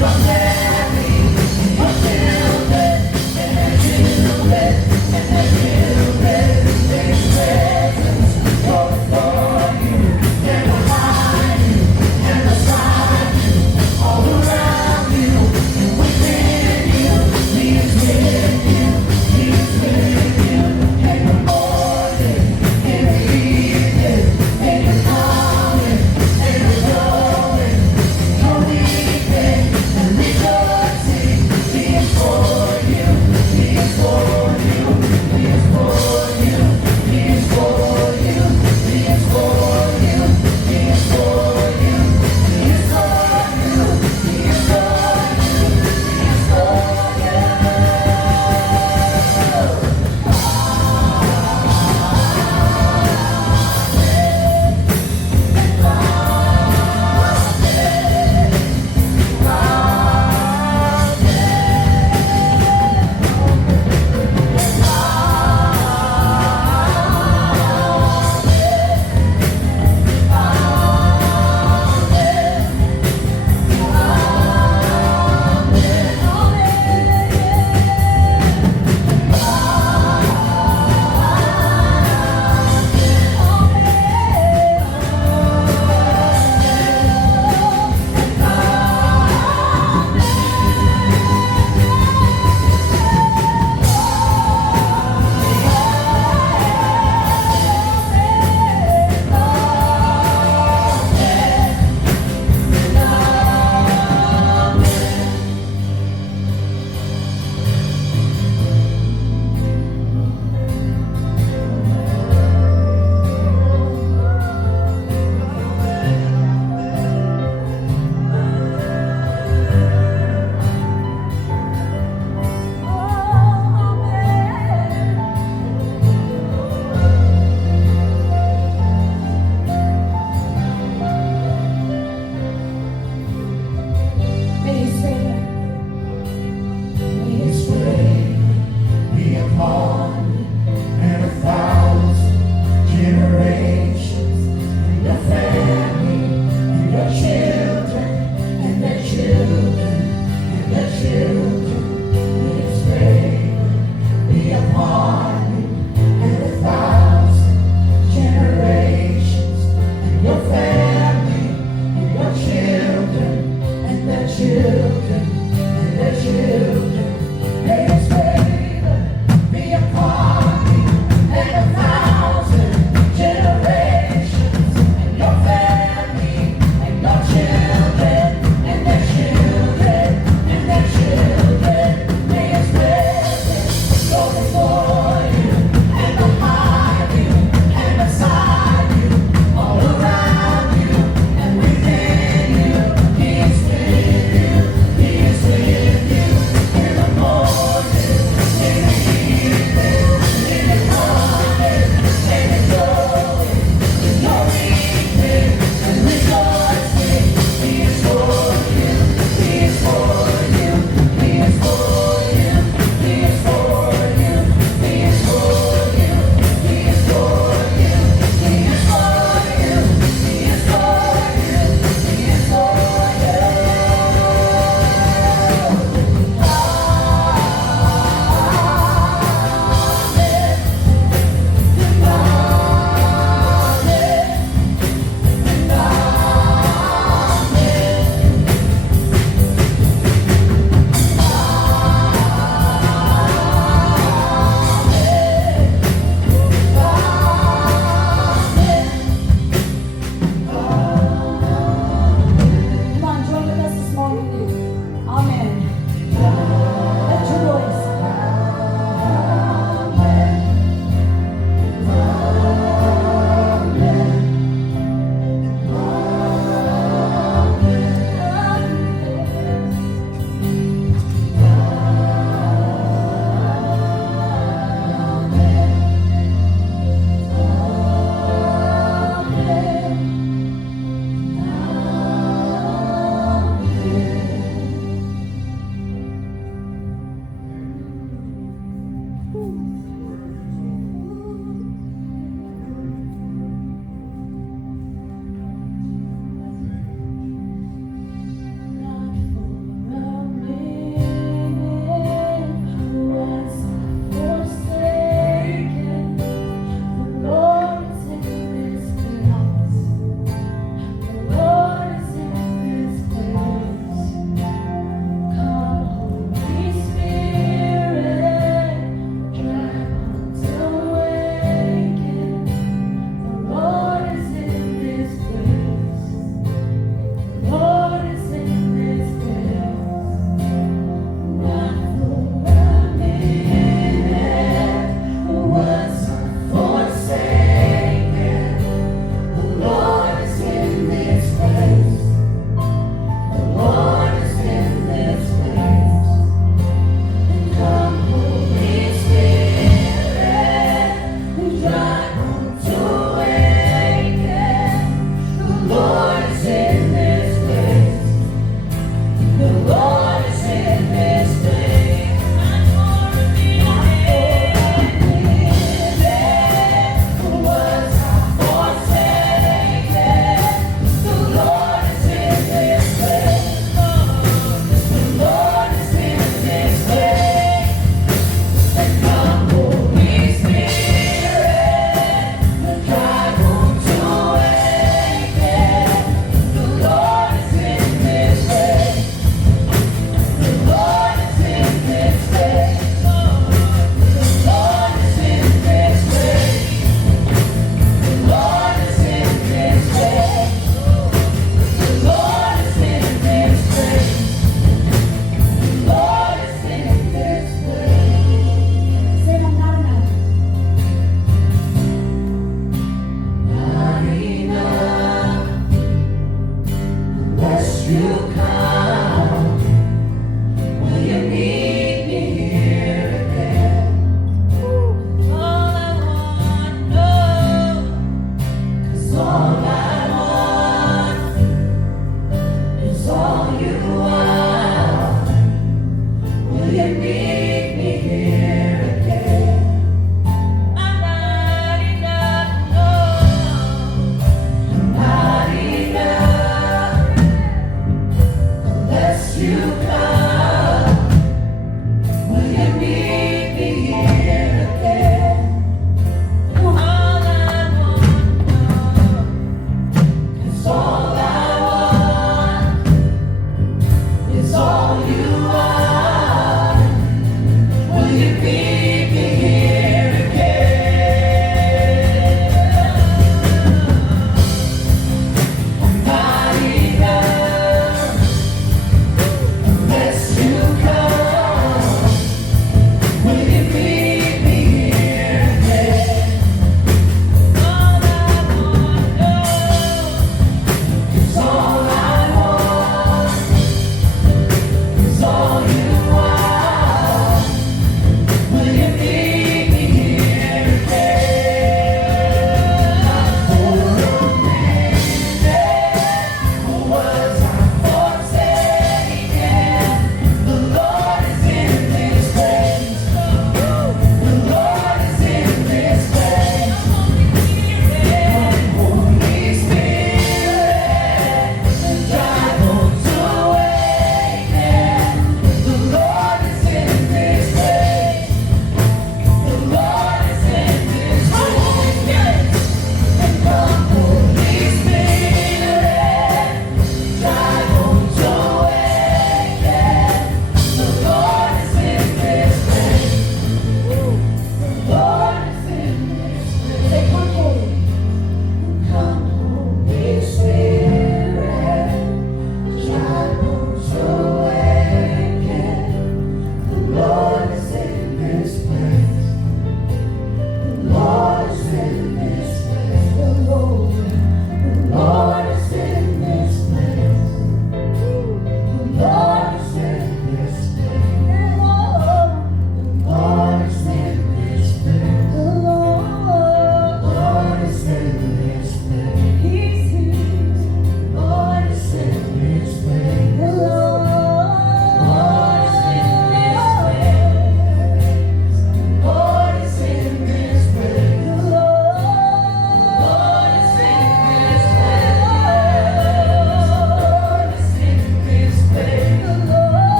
From there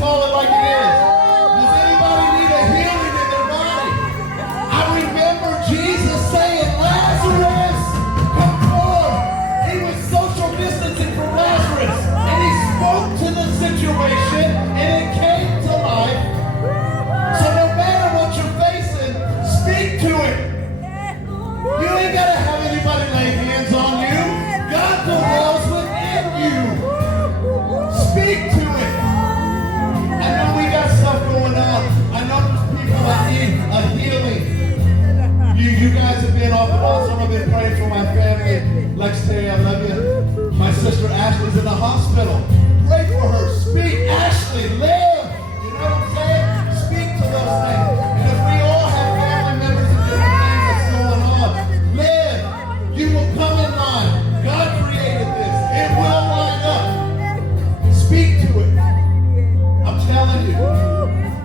call it like it is. Does anybody need a healing in their body? I remember Jesus saying, Lazarus, come forth. He was social distancing from Lazarus. And he spoke to the situation and it came to life. So no matter what you're facing, speak to it. You ain't got to have anybody lay hands on you. God dwells within you. Speak to it. I know we got stuff going on. I know there's people that need a healing. You guys have been off and on. Some have been praying for my family. Lex Terry, I love you. My sister Ashley's in the hospital. Pray for her. Speak. Ashley, live. You know what I'm saying? Speak to those things. And if we all have family members and different things that's going on, live. You will come in line. God created this. It will line up. Speak to it. I'm telling you.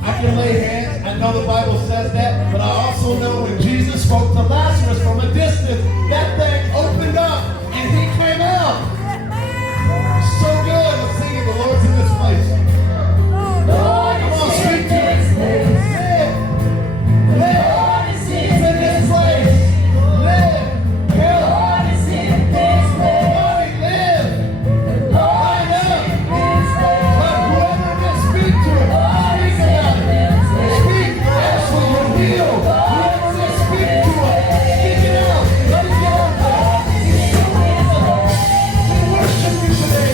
I can lay hands. I know the Bible says that, but I also know when Jesus spoke to Lazarus from a distance, that thing opened up and he came out. So good. Let's sing it. The Lord's in this place. Come on, speak to it. Live. Live. He's in this place. Live. Lord is in this place. Live. Line up. Let whoever it is speak to it. Speak about it. Speak. Ashley, you're healed. Whoever it is, speak to it. Speak it out. Let it get out there. We worship you today.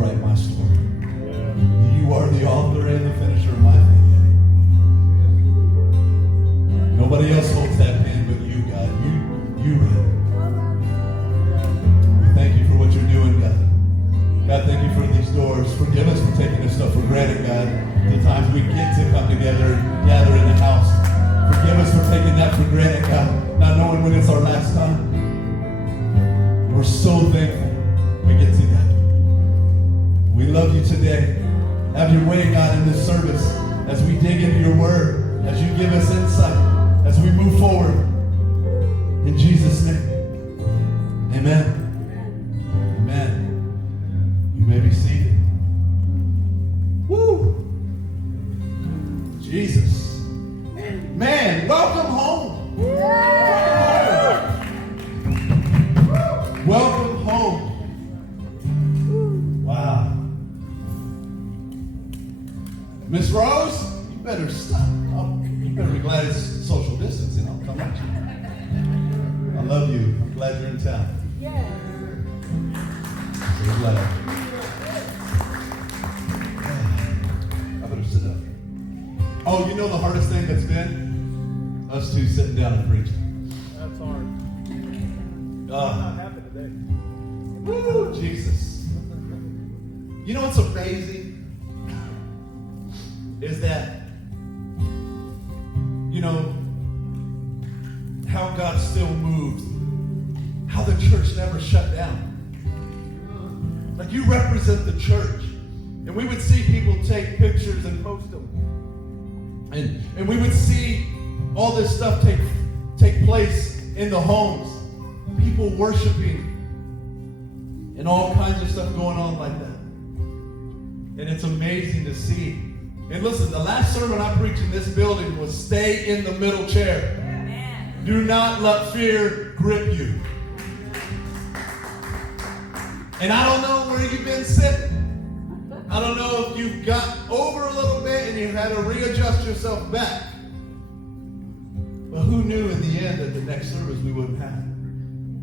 rewrite my story. You are the author and the finisher of my faith. Nobody else holds that pen but you, God. You write it. Thank you for what you're doing, God. God, thank you for these doors. Forgive us for taking this stuff for granted, God. The times we get to come together and gather in the house. Forgive us for taking that for granted, God. Not knowing when it's our last time. We're so thankful we get together. We love you today. Have your way, God, in this service as we dig into your word, as you give us insight, as we move forward. In Jesus' name. Amen. Amen. You may be seated. Woo! Jesus. Man, welcome home. Welcome home. Wow. Miss Rose, you better stop. You better be glad it's social distancing. I'll come at you. I love you. I'm glad you're in town. Yes. I'm glad. I better sit up. Oh, you know the hardest thing that's been? Us two sitting down and preaching. That's hard. Not happen today. Woo, Jesus. You know what's amazing? Is that, you know, how God still moves. How the church never shut down. Like you represent the church. And we would see people take pictures and post them. And we would see all this stuff take place in the homes. People worshiping. And all kinds of stuff going on like that. And it's amazing to see. And listen, the last sermon I preached in this building was stay in the middle chair. Amen. Do not let fear grip you. And I don't know where you've been sitting. I don't know if you've got over a little bit and you've had to readjust yourself back. But who knew in the end that the next service we wouldn't have?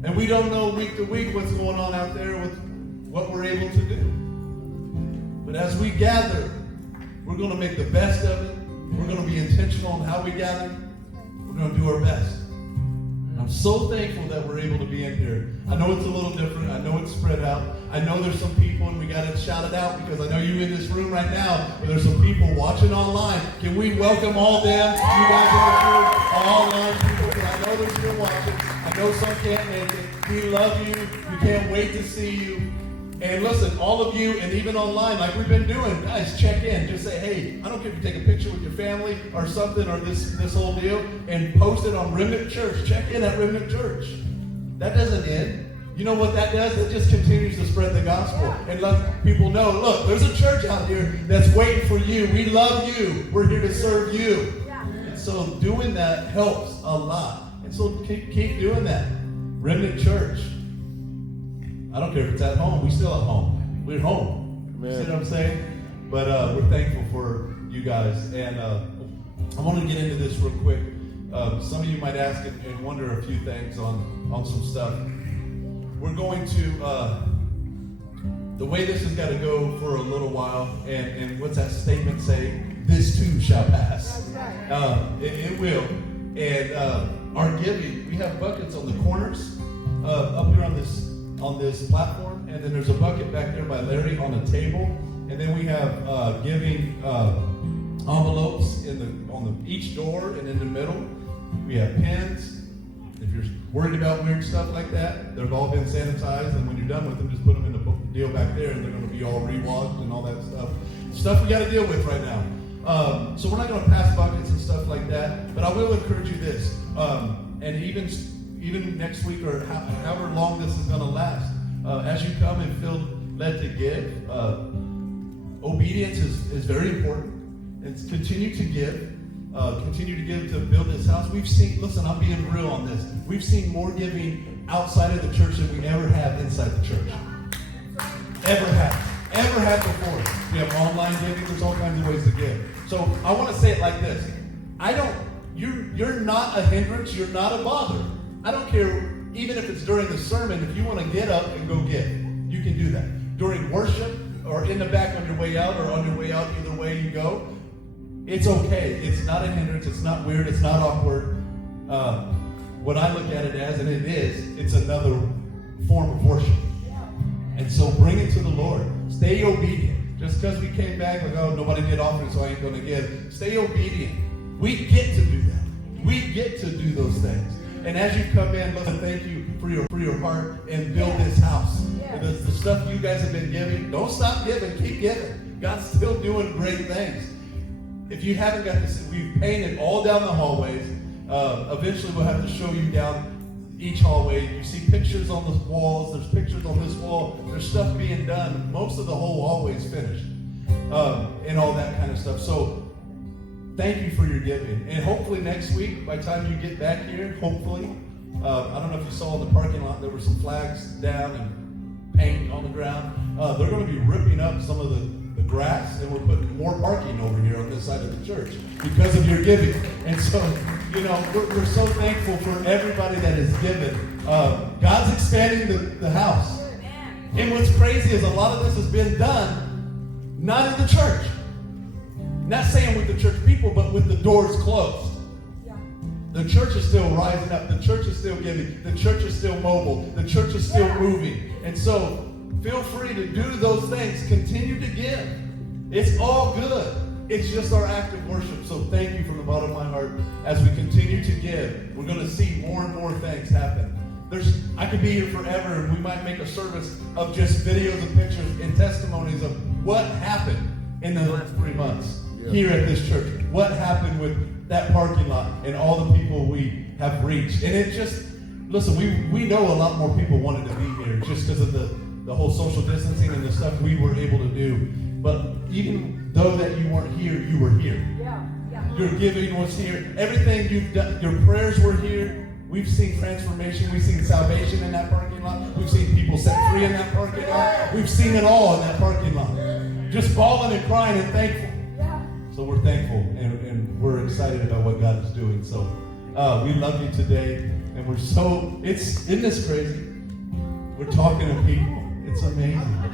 And we don't know week to week what's going on out there with what we're able to do. But as we gather, we're going to make the best of it. We're going to be intentional on how we gather. We're going to do our best. And I'm so thankful that we're able to be in here. I know it's a little different. I know it's spread out. I know there's some people, and we got to shout it out because I know you in this room right now, but there's some people watching online. Can we welcome all them? You guys in the room, all online people, because I know they're still watching. I know some can't make it. We love you. We can't wait to see you. And listen, all of you, and even online, like we've been doing, guys, check in. Just say, hey, I don't care if you take a picture with your family or something, or this whole deal, and post it on Remnant Church. Check in at Remnant Church. That doesn't end. You know what that does? It just continues to spread the gospel and let people know, look, there's a church out here that's waiting for you. We love you. We're here to serve you. And so doing that helps a lot. And so keep doing that. Remnant Church. I don't care if it's at home. We're still at home. We're home. Amen. You see what I'm saying? But we're thankful for you guys. And I want to get into this real quick. Some of you might ask and wonder a few things on some stuff. We're going to, the way this has got to go for a little while, and what's that statement say? This too shall pass. It will. And our giving, we have buckets on the corners up here on this platform, and then there's a bucket back there by Larry on the table, and then we have giving envelopes on each door and in the middle. We have pens. If you're worried about weird stuff like that, they've all been sanitized, and when you're done with them, just put them in the deal back there, and they're going to be all rewashed and all that stuff. Stuff we got to deal with right now. So we're not going to pass buckets and stuff like that, but I will encourage you this, and even next week or however long this is going to last, as you come and feel led to give, obedience is very important. And continue to give. Continue to give to build this house. We've seen, listen, I'm being real on this. We've seen more giving outside of the church than we ever have inside the church. Ever had before. We have online giving. There's all kinds of ways to give. So I want to say it like this. You're not a hindrance. You're not a bother. I don't care, even if it's during the sermon, if you want to get up and go give, you can do that. During worship, or in the back on your way out, or on your way out, either way you go, it's okay. It's not a hindrance. It's not weird. It's not awkward. What I look at it as, and it is, it's another form of worship. And so bring it to the Lord. Stay obedient. Just because we came back like, oh, nobody did offering, so I ain't going to give. Stay obedient. We get to do that. We get to do those things. And as you come in, listen, thank you for your heart and build this house. The stuff you guys have been giving, don't stop giving. Keep giving. God's still doing great things. If you haven't got this, we've painted all down the hallways. Eventually we'll have to show you down each hallway. You see pictures on the walls. There's pictures on this wall. There's stuff being done. Most of the whole hallway is finished. And all that kind of stuff. So thank you for your giving. And hopefully next week, by the time you get back here, hopefully, I don't know if you saw in the parking lot, there were some flags down and paint on the ground. They're going to be ripping up some of the grass, and we're putting more parking over here on this side of the church because of your giving. And so, we're so thankful for everybody that has given. God's expanding the house. And what's crazy is a lot of this has been done not in the church. Not saying with the church people, but with the doors closed. The church is still rising up. The church is still giving. The church is still mobile. The church is still moving. And so, feel free to do those things. Continue to give. It's all good. It's just our act of worship. So thank you from the bottom of my heart. As we continue to give, we're going to see more and more things happen. I could be here forever, and we might make a service of just videos and pictures and testimonies of what happened in the last 3 months here at this church. What happened with that parking lot and all the people we have reached. And it just, listen, we know a lot more people wanted to be here just because of the whole social distancing and the stuff we were able to do. But even though that you weren't here, you were here. Your giving was here. Everything you've done, your prayers were here. We've seen transformation. We've seen salvation in that parking lot. We've seen people set free in that parking lot. We've seen it all in that parking lot. Just bawling and crying and thankful. So we're thankful and we're excited about what God is doing. So we love you today. And isn't this crazy? We're talking to people. It's amazing.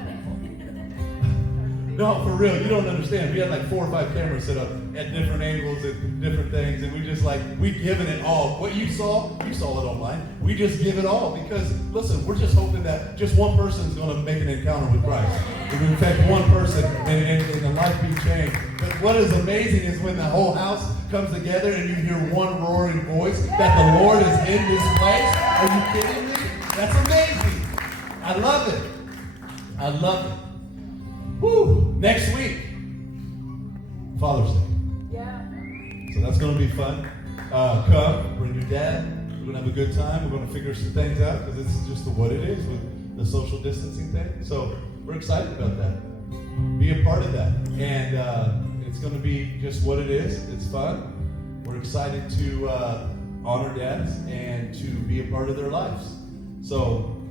No, for real, you don't understand. We had like 4 or 5 cameras set up at different angles and different things, and we've given it all. What you saw it online. We just give it all because, listen, we're just hoping that just one person is going to make an encounter with Christ. If we affect one person and the life be changed. But what is amazing is when the whole house comes together and you hear one roaring voice that the Lord is in this place. Are you kidding me? That's amazing. I love it. I love it. Woo! Next week, Father's Day. So that's going to be fun. Come, bring your dad. We're going to have a good time. We're going to figure some things out because this is just what it is with the social distancing thing. So we're excited about that. Be a part of that. And it's going to be just what it is. It's fun. We're excited to honor dads and to be a part of their lives. So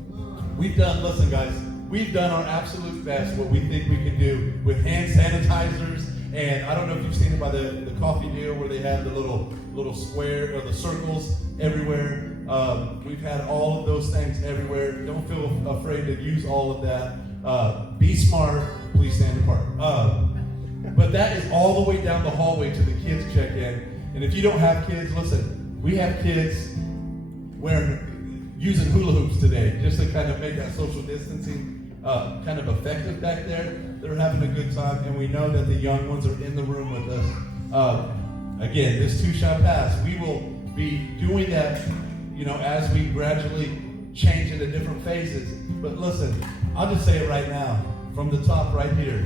listen guys, we've done our absolute best, what we think we can do with hand sanitizers. And I don't know if you've seen it by the coffee deal where they have the little square or the circles everywhere. We've had all of those things everywhere. Don't feel afraid to use all of that. Be smart. Please stand apart. But that is all the way down the hallway to the kids check-in. And if you don't have kids, listen, we have kids using hula hoops today just to kind of make that social distancing kind of effective back there. They're having a good time, and we know that the young ones are in the room with us. Again, this too shall pass. We will be doing that, as we gradually change into different phases. But listen, I'll just say it right now, from the top right here.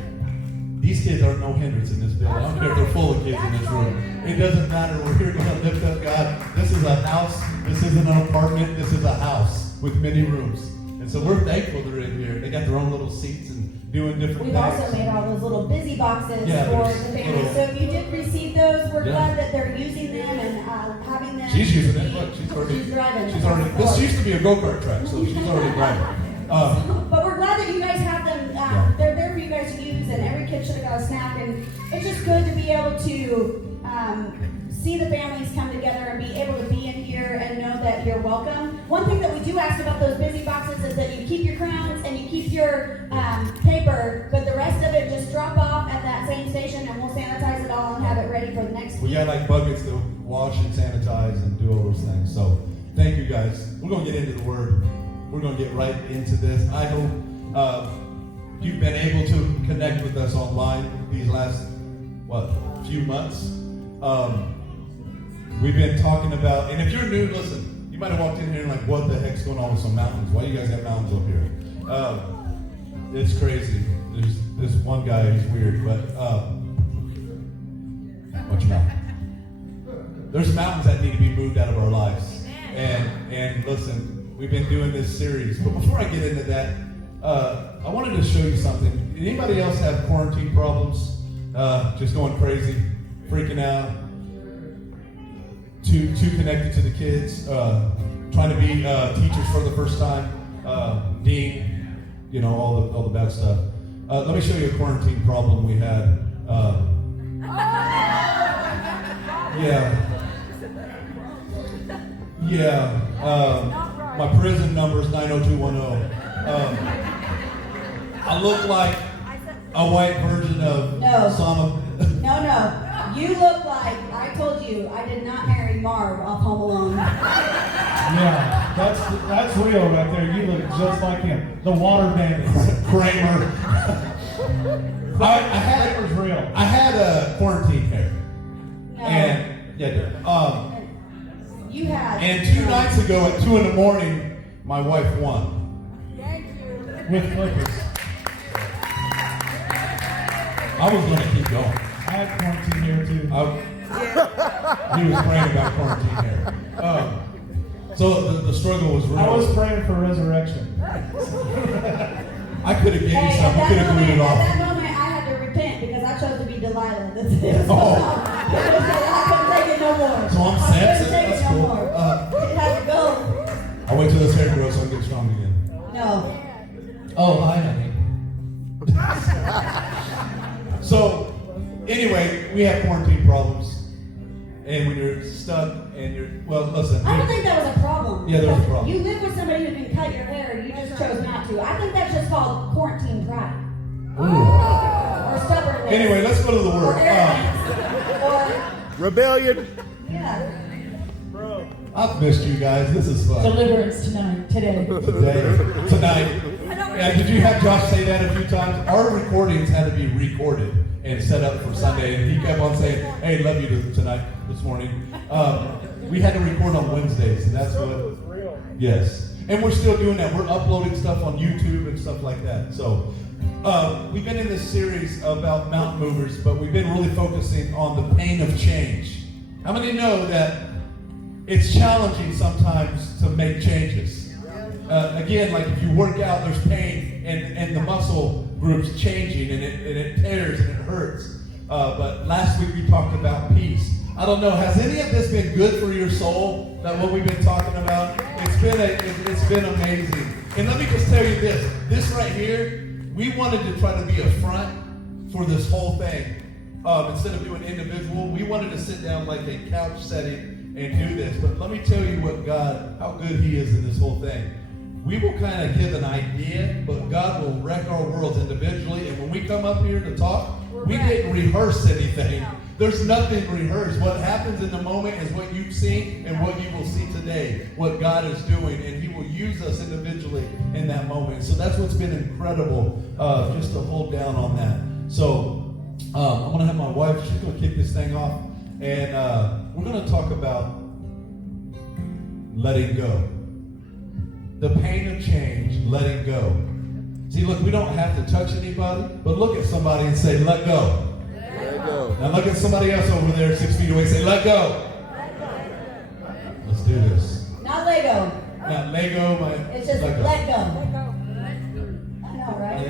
These kids are no hindrance in this building. I don't care if they're full of kids in this room. It doesn't matter. We're here to lift up God. This is a house. This isn't an apartment. This is a house with many rooms. And so we're thankful they're in here. They got their own little seats and doing different We've things. also made all those little busy boxes for the families. So if you did receive those, we're glad that they're using them and having them. She's using it. Look, she's driving. This used to be a go-kart track, so she's already driving. But we're glad that you guys have them. They're there for you guys to use, and every kid should have got a snack. And it's just good to be able to see the families come together and be able to be in here and know that you're welcome. One thing that we do ask about those busy boxes is that you keep your crowns and you keep your paper, but the rest of it just drop off at that same station and we'll sanitize it all and have it ready for the next We week. got like buckets to wash and sanitize and do all those things. So thank you guys. We're going to get into the Word. We're going to get right into this. I hope you've been able to connect with us online these last, few months. We've been talking about, and if you're new, listen, you might have walked in here and like, what the heck's going on with some mountains? Why you guys got mountains up here? It's crazy. There's this one guy, he's weird, but watch your mouth. There's mountains that need to be moved out of our lives. And listen, we've been doing this series, but before I get into that, I wanted to show you something. Anybody else have quarantine problems? Just going crazy, freaking out, too connected to the kids, trying to be teachers for the first time, dean, all the bad stuff. Let me show you a quarantine problem we had. My prison number is 90210. I look like a white version of Osama. No. You look like, I told you, I did not marry Marv off Home Alone. Yeah, that's real right there. You look just like him. The water bandit. Kramer. Kramer's real. I had a quarantine hair. No. And You had. And 2 nights ago at 2 a.m, my wife won. With clippers. I was going to keep going. I had quarantine here too. He was praying about quarantine hair. So the struggle was real. I was praying for resurrection. I could have gave you Hey, something. Could have glued it at off. that moment, I had to repent because I chose to be Delilah. That's it. Oh. I couldn't take it no more. So I'm I couldn't Samson? take it That's no cool. more. It had to go. I'll wait till this hair grows so I can get strong again. No. Oh, hi, honey. So, anyway, we have quarantine problems. And when you're stuck and listen. I don't think that was a problem. Yeah, there was a problem. You live with somebody who can cut your hair and you just chose not to. I think that's just called quarantine pride. Or stubbornness. Anyway, let's go to the Or Word. arrogance. Or, Rebellion. yeah. I've missed you guys. This is fun. Deliverance today. Tonight. Yeah, did you have Josh say that a few times? Our recordings had to be recorded and set up for Sunday, and he kept on saying, "Hey, love you this morning." We had to record on Wednesdays, and that's what. Yes, and we're still doing that. We're uploading stuff on YouTube and stuff like that. So we've been in this series about mountain movers, but we've been really focusing on the pain of change. How many know that it's challenging sometimes to make changes? Again, like if you work out, there's pain, and the muscle group's changing, and it tears and it hurts. But last week we talked about peace. I don't know, has any of this been good for your soul? That what we've been talking about? It's been amazing. And let me just tell you this. This right here, we wanted to try to be a front for this whole thing. Instead of doing individual, we wanted to sit down like a couch setting and do this. But let me tell you how good He is in this whole thing. We will kind of give an idea, but God will wreck our worlds individually. And when we come up here to talk, we didn't rehearse anything. There's nothing rehearsed. What happens in the moment is what you've seen and what you will see today, what God is doing. And He will use us individually in that moment. So that's what's been incredible, just to hold down on that. So I'm going to have my wife, she's going to kick this thing off. And we're going to talk about letting go. The pain of change, letting go. See, look, we don't have to touch anybody, but look at somebody and say, let go. Let go. Now look at somebody else over there 6 feet away and say, let go. Let's do this. Not Lego. Not Lego, It's just let go. let go. I know, right?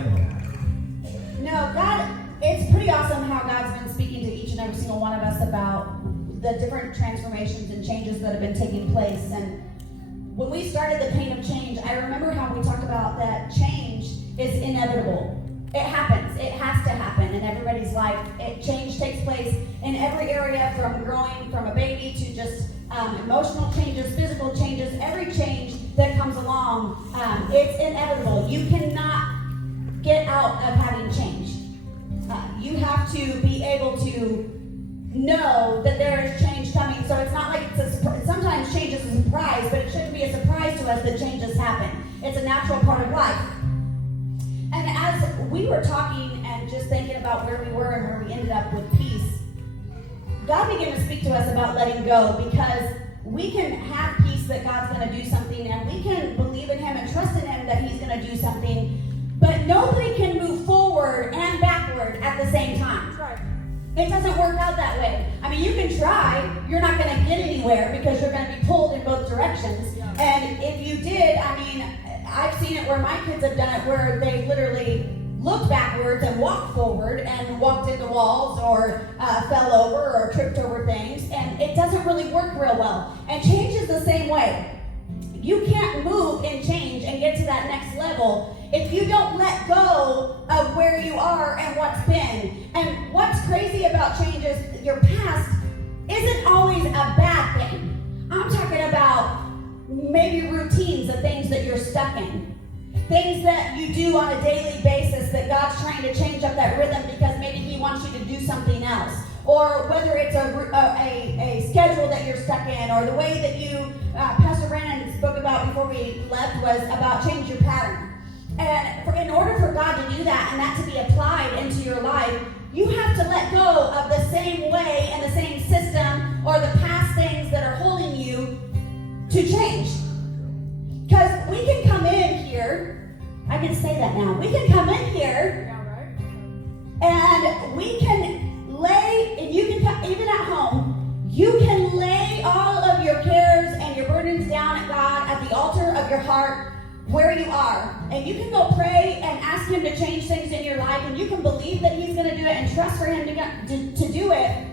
No, God, it's pretty awesome how God's been speaking to each and every single one of us about the different transformations and changes that have been taking place. And when we started the pain of change, I remember how we talked about that change is inevitable. It happens. It has to happen in everybody's life. Change takes place in every area, from growing from a baby to just emotional changes, physical changes. Every change that comes along, it's inevitable. You cannot get out of having change. You have to be able to know that there is change coming. So it's not like sometimes change is a surprise, but it shouldn't be a surprise to us that changes happen. It's a natural part of life. And as we were talking and just thinking about where we were and where we ended up with peace, God began to speak to us about letting go, because we can have peace that God's going to do something, and we can believe in Him and trust in Him that He's going to do something, but nobody can move forward and backward at the same time. It doesn't work out that way. I mean, you can try, you're not going to get anywhere because you're going to be pulled in both directions. And if you did, I mean, I've seen it where my kids have done it, where they literally looked backwards and walked forward and walked into walls or fell over or tripped over things, and it doesn't really work real well. And change is the same way. You can't move in change and get to that next level if you don't let go of where you are and what's been. And what's crazy about change is your past isn't always a bad thing. I'm talking about maybe routines of things that you're stuck in. Things that you do on a daily basis that God's trying to change up that rhythm because maybe He wants you to do something else. Or whether it's a schedule that you're stuck in, or the way that you, Pastor Brandon spoke about before we left, was about change your pattern. And in order for God to do that and that to be applied into your life, you have to let go of the same way and the same system or the past things that are holding you to change. Because we can come in here, I can say that now, we can come in here and we can lay, and you can, even at home, you can lay all of your cares and your burdens down at God at the altar of your heart where you are. And you can go pray and ask Him to change things in your life, and you can believe that He's going to do it and trust for Him to do it.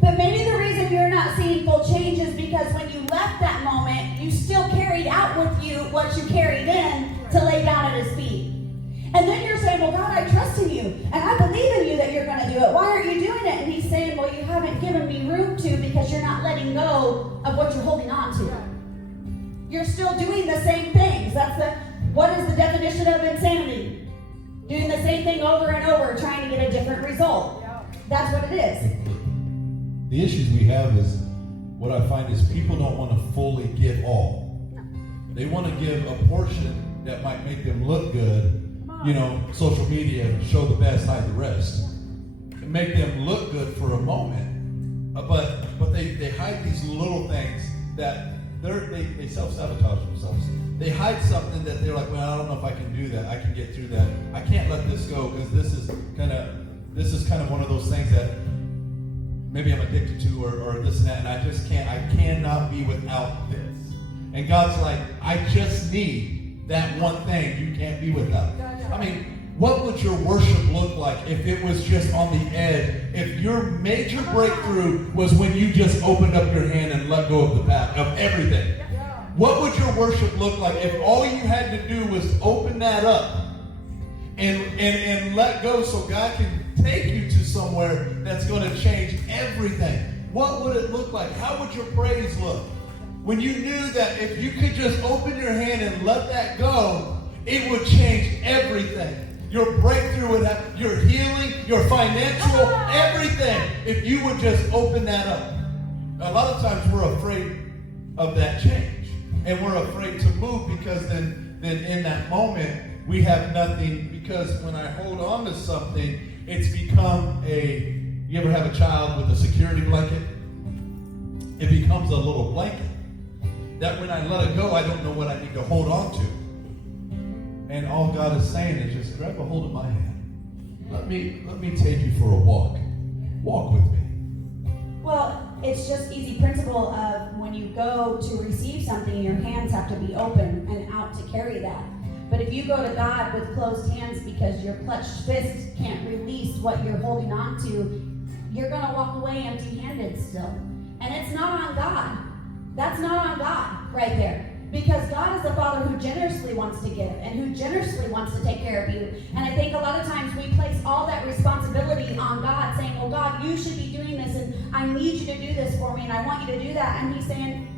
But maybe the reason you're not seeing full change is because when you left that moment, you still carried out with you what you carried in to lay down at His feet. And then you're saying, well, God, I trust in you, and I believe in you that you're going to do it. Why aren't you doing it? And He's saying, well, you haven't given me room to, because you're not letting go of what you're holding on to. You're still doing the same things. What is the definition of insanity? Doing the same thing over and over, trying to get a different result. That's what it is. The issues we have is, what I find is people don't want to fully give all. They want to give a portion that might make them look good. You know, social media, show the best, hide the rest. And make them look good for a moment. But they hide these little things that they self-sabotage themselves. They hide something that they're like, well, I don't know if I can do that. I can get through that. I can't let this go because this is kind of one of those things that maybe I'm addicted to or this and that, and I cannot be without this. And God's like, I just need that one thing you can't be without. I mean, what would your worship look like if it was just on the edge? If your major breakthrough was when you just opened up your hand and let go of the path of everything? What would your worship look like if all you had to do was open that up and let go so God can take you to somewhere that's going to change everything? What would it look like? How would your praise look? When you knew that if you could just open your hand and let that go, it would change everything. Your breakthrough would have, your healing, your financial, everything, if you would just open that up. A lot of times we're afraid of that change. And we're afraid to move because then in that moment, we have nothing. Because when I hold on to something, it's become you ever have a child with a security blanket? It becomes a little blanket that when I let it go, I don't know what I need to hold on to. And all God is saying is just grab a hold of my hand. Let me take you for a walk. Walk with me. Well, it's just easy principle of when you go to receive something, your hands have to be open and out to carry that. But if you go to God with closed hands because your clutched fist can't release what you're holding on to, you're going to walk away empty-handed still. And it's not on God. That's not on God right there. Because God is the Father who generously wants to give and who generously wants to take care of you. And I think a lot of times we place all that responsibility on God, saying, well, God, you should be doing this, and I need you to do this for me, and I want you to do that. And he's saying,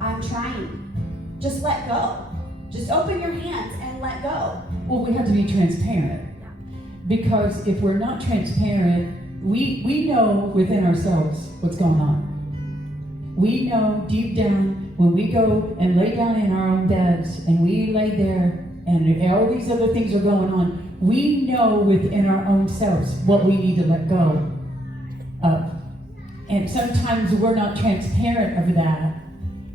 I'm trying. Just let go. Just open your hands and let go. Well, we have to be transparent. Because if we're not transparent, we know within ourselves what's going on. We know deep down when we go and lay down in our own beds and we lay there and all these other things are going on, we know within our own selves what we need to let go of. And sometimes we're not transparent of that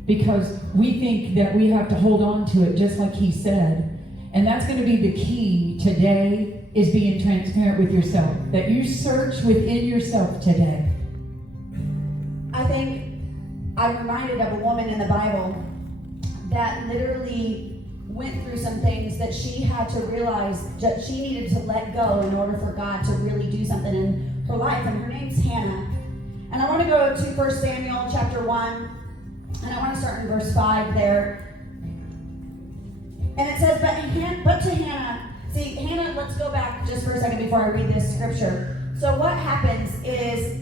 because we think that we have to hold on to it just like he said. And that's going to be the key today, is being transparent with yourself. That you search within yourself today. I think I'm reminded of a woman in the Bible that literally went through some things that she had to realize that she needed to let go in order for God to really do something in her life. And her name's Hannah. And I want to go to 1 Samuel chapter 1, and I want to start in verse 5 there. And it says, but to Hannah, see, Hannah, let's go back just for a second before I read this scripture. So what happens is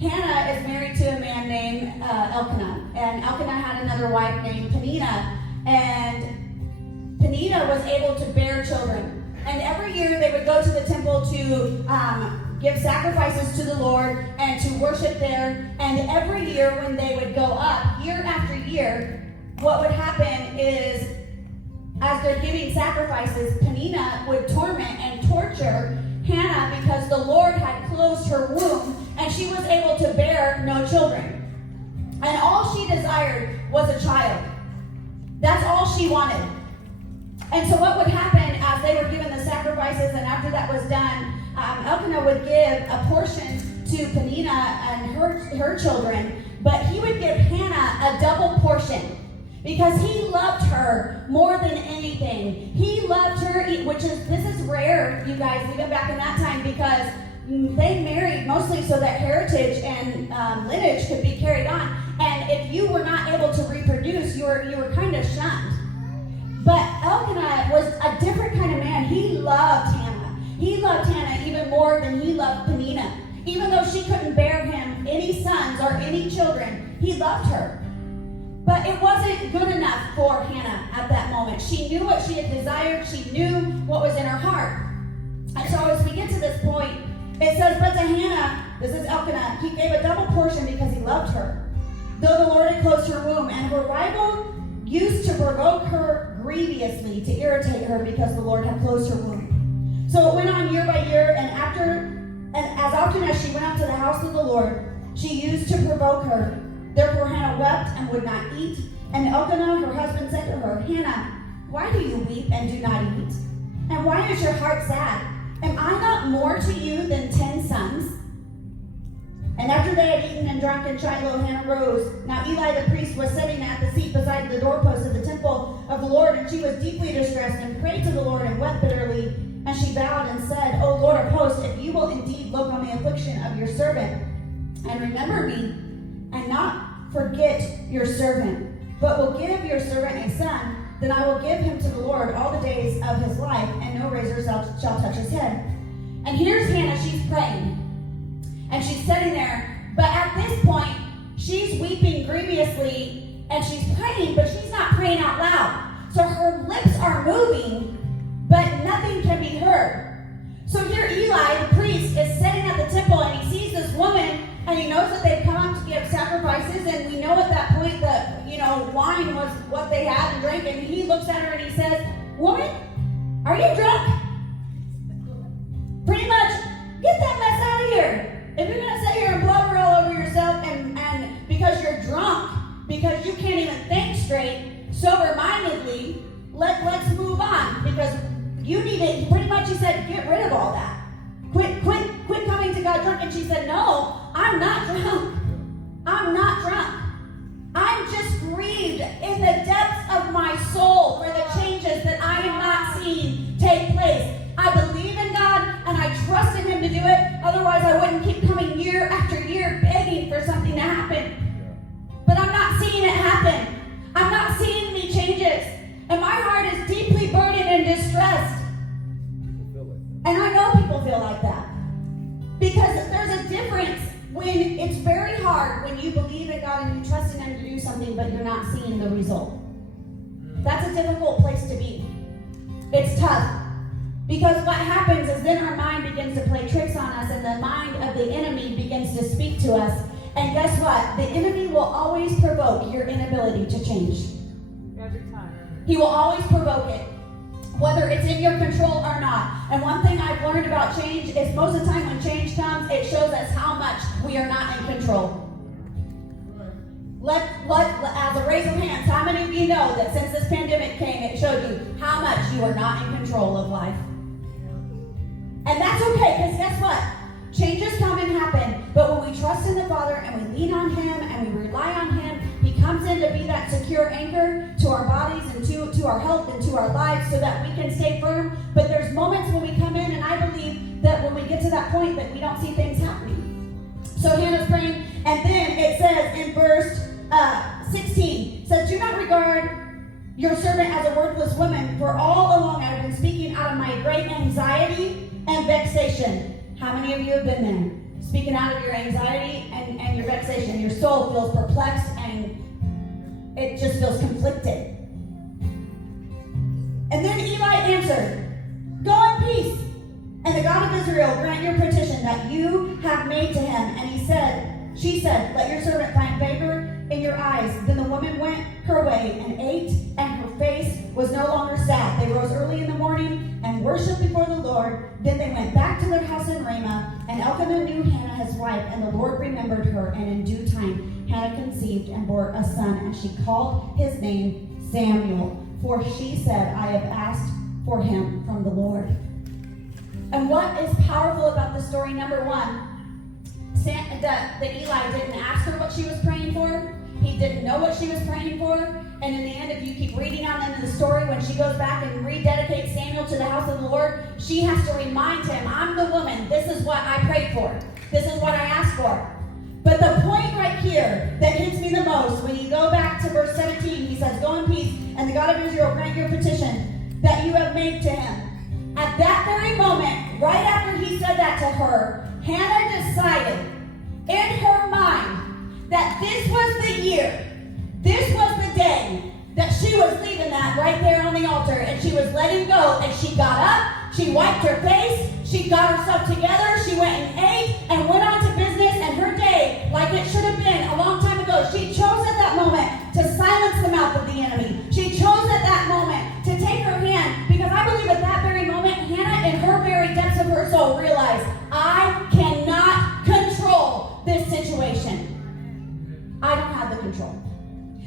Hannah is married to a man named Elkanah. And Elkanah had another wife named Peninnah. And Peninnah was able to bear children. And every year they would go to the temple to give sacrifices to the Lord and to worship there. And every year when they would go up, year after year, what would happen is, as they're giving sacrifices, Peninnah would torment and torture Hannah because the Lord had closed her womb and she was able to bear no children. And all she desired was a child. That's all she wanted. And so what would happen as they were given the sacrifices, and after that was done, Elkanah would give a portion to Peninnah and her children, but he would give Hannah a double portion. Because he loved her more than anything. He loved her, this is rare, you guys, even back in that time, because they married mostly so that heritage and lineage could be carried on. And if you were not able to reproduce, you were kind of shunned. But Elkanah was a different kind of man. He loved Hannah. He loved Hannah even more than he loved Peninnah. Even though she couldn't bear him any sons or any children, he loved her. But it wasn't good enough for Hannah at that moment. She knew what she had desired. She knew what was in her heart. And so as we get to this point, it says, but to Hannah, this is Elkanah, he gave a double portion because he loved her. Though the Lord had closed her womb, and her rival used to provoke her grievously to irritate her because the Lord had closed her womb. So it went on year by year, and as often as she went up to the house of the Lord, she used to provoke her. Therefore Hannah wept and would not eat. And Elkanah, her husband, said to her, Hannah, why do you weep and do not eat? And why is your heart sad? Am I not more to you than 10 sons? And after they had eaten and drunk in Shiloh, Hannah rose. Now Eli the priest was sitting at the seat beside the doorpost of the temple of the Lord, and she was deeply distressed and prayed to the Lord and wept bitterly. And she bowed and said, O Lord of hosts, if you will indeed look on the affliction of your servant, and remember me, and not forget your servant, but will give your servant a son, then I will give him to the Lord all the days of his life, and no razor shall touch his head. And here's Hannah, she's praying. And she's sitting there, but at this point, she's weeping grievously, and she's praying, but she's not praying out loud. So her lips are moving, but nothing can be heard. So here Eli, the priest, is sitting at the temple, and he sees this woman, and he knows that they've come to give sacrifices, and we know at that point that, wine was what they had and drank, and he looks at her and he says, woman, are you drunk? Pretty much, get that mess out of here. If you're going to sit here and blubber all over yourself and because you're drunk, because you can't even think straight, sober-mindedly, let's move on, because you need it. Pretty much he said, get rid of all that. Quit coming to God drunk. And she said, no, I'm not drunk. I'm not drunk. I'm just grieved in the depths of my soul for the changes that I am not seeing take place. I believe in God and I trust in him to do it. Otherwise, I wouldn't keep coming year after year begging for something to happen. But I'm not seeing it happen. I'm not seeing any changes feel like that. Because there's a difference when it's very hard when you believe in God and you trust in Him to do something, but you're not seeing the result. That's a difficult place to be. It's tough. Because what happens is then our mind begins to play tricks on us, and the mind of the enemy begins to speak to us. And guess what? The enemy will always provoke your inability to change. Every time. He will always provoke it, whether it's in your control or not. And one thing I've learned about change is most of the time when change comes, it shows us how much we are not in control. As a raise of hands, how many of you know that since this pandemic came, it showed you how much you are not in control of life? And that's okay, because guess what? Changes come and happen, but when we trust in the Father and we lean on Him and we rely on Him, He comes in to be that secure anchor to our bodies and to our health and to our lives so that we can stay firm. But there's moments when we come in, and I believe that when we get to that point that we don't see things happening. So Hannah's praying, and then it says in verse 16, it says, "Do not regard your servant as a worthless woman, for all along I have been speaking out of my great anxiety and vexation." How many of you have been there? Speaking out of your anxiety and your vexation. Your soul feels perplexed and it just feels conflicted. And then Eli answered, "Go in peace, and the God of Israel grant your petition that you have made to him." And she said, "Let your servant find favor in your eyes." Then the woman went her way and ate, and her face was no longer sad. They rose early in the morning and worshipped before the Lord. Then they went back to their house in Ramah, and Elkanah knew Hannah his wife, and the Lord remembered her. And in due time Hannah conceived and bore a son, and she called his name Samuel, for she said, "I have asked for him from the And what is powerful about the story, number one, the Eli didn't ask her what she was praying for. He didn't know what she was praying for. And in the end, if you keep reading on into the story, when she goes back and rededicates Samuel to the house of the Lord, she has to remind him, "I'm the woman. This is what I prayed for. This is what I asked for." But the point right here that hits me the most, when you go back to verse 17, he says, "Go in peace, and the God of Israel grant your petition that you have made to him." At that very moment, right after he said that to her, Hannah decided in her mind that this was the year, this was the day that she was leaving that right there on the altar, and she was letting go. And she got up, she wiped her face, she got herself together, she went and ate and went on to business, and her day, like it should have been a long time ago, she chose at that moment to silence the mouth of the enemy. She chose at that moment to take her hand, because I believe at that very moment, Hannah, in her very depths of her soul, realized, "I cannot control this situation. I don't have the control."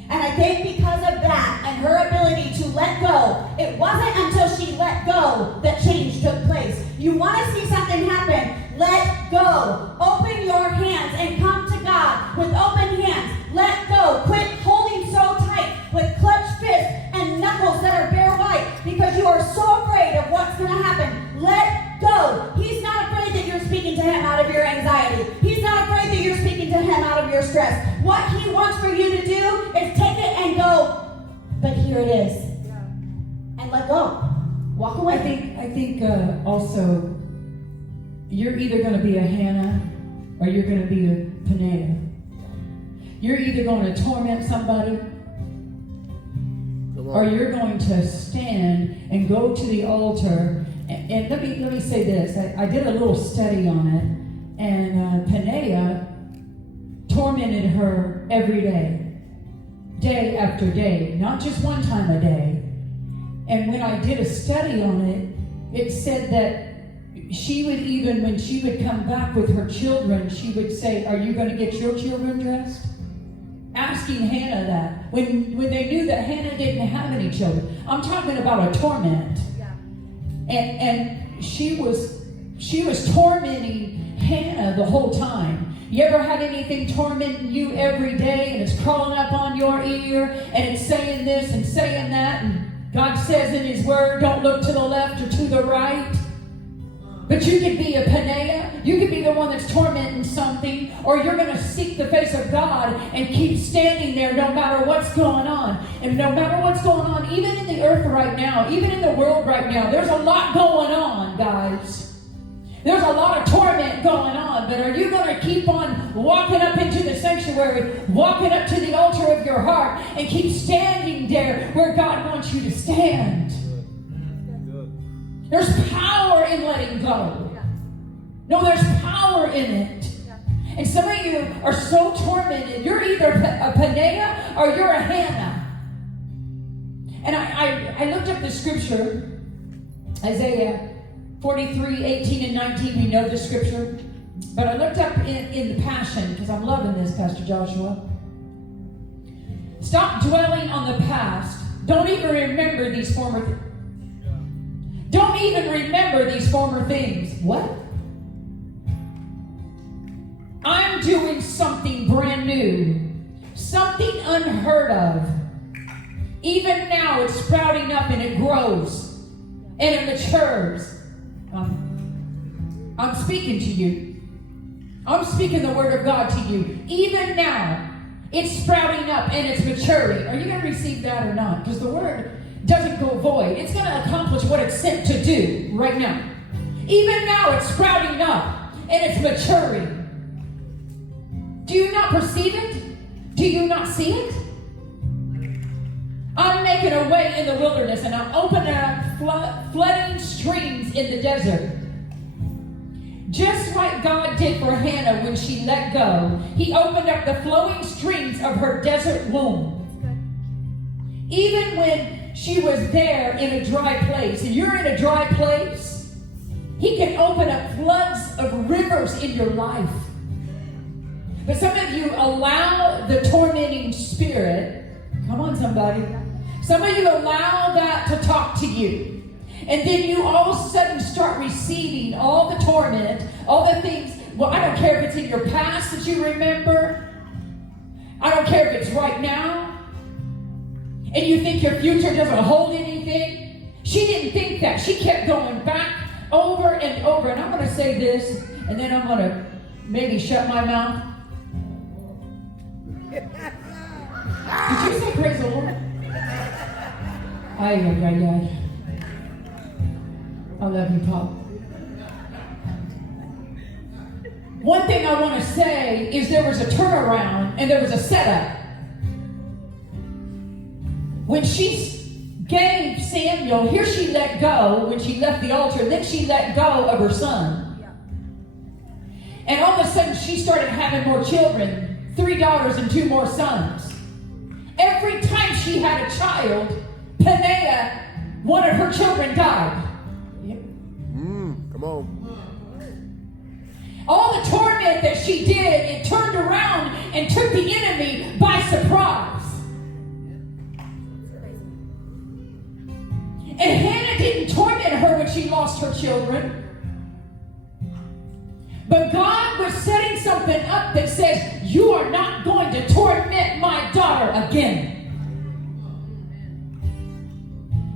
And I think because of that and her ability to let go, it wasn't until she let go that change took place. You want to see something happen? Let go. Open your hands and come to God with open hands. Let go. Quit holding so tight with clenched fists and knuckles that are bare white because you are so afraid of what's going to happen. Let go. He's not afraid that you're speaking to him out of your anxiety. He's not afraid that you're speaking to him out of your stress. What he wants for you to do is take it and go, "But here it is." And let go. Walk away. I think also you're either going to be a Hannah or you're going to be a Peninnah. You're either going to torment somebody or you're going to stand and go to the altar. And let me say this. I did a little study on it, and Peninnah tormented her every day after day, not just one time a day. And when I did a study on it, it said that she would even, when she would come back with her children, she would say, "Are you going to get your children dressed?" Asking Hannah that, when they knew that Hannah didn't have any children. I'm talking about a torment. And she was tormenting Hannah the whole time. You ever had anything tormenting you every day, and it's crawling up on your ear, and it's saying this and saying that, and God says in his word, don't look to the left or to the right? But you could be a Peninnah. You could be the one that's tormenting something, or you're going to seek the face of God and keep standing there no matter what's going on. And no matter what's going on, even in the earth right now, even in the world right now, there's a lot going on, guys. There's a lot of torment going on, but are you going to keep on walking up into the sanctuary, walking up to the altar of your heart, and keep standing there where God wants you to stand? There's power in letting go. No, there's power in it. And some of you are so tormented. You're either a Peninnah or you're a Hannah. And I looked up the scripture, Isaiah 43, 18 and 19, we know the scripture. But I looked up in the Passion, because I'm loving this, Pastor Joshua. Stop dwelling on the past. Don't even remember these former things. Don't even remember these former things. What? I'm doing something brand new. Something unheard of. Even now it's sprouting up and it grows. And it matures. I'm speaking to you. I'm speaking the word of God to you. Even now, it's sprouting up and it's maturing. Are you going to receive that or not? Because the word doesn't go void. It's going to accomplish what it's sent to do right now. Even now, it's sprouting up and it's maturing. Do you not perceive it? Do you not see it? I'm making a way in the wilderness, and I'm opening up flooding streams in the desert. Just like God did for Hannah when she let go, He opened up the flowing streams of her desert womb. Even when she was there in a dry place, and you're in a dry place, He can open up floods of rivers in your life. But some of you allow the tormenting spirit, come on somebody, some of you allow that to talk to you. And then you all of a sudden start receiving all the torment, all the things. Well, I don't care if it's in your past that you remember. I don't care if it's right now. And you think your future doesn't hold anything. She didn't think that. She kept going back over and over. And I'm going to say this, and then I'm going to maybe shut my mouth. Did you say praise the Lord? Ay. I love you, Pop. One thing I want to say is there was a turnaround and there was a setup. When she gave Samuel, here she let go when she left the altar, then she let go of her son. And all of a sudden she started having more children, 3 daughters and 2 more sons. Every time she had a child, Peninnah, one of her children died. Come on. All the torment that she did, it turned around and took the enemy by surprise. And Hannah didn't torment her when she lost her children. But God was setting something up that says, you are not going to torment my daughter again.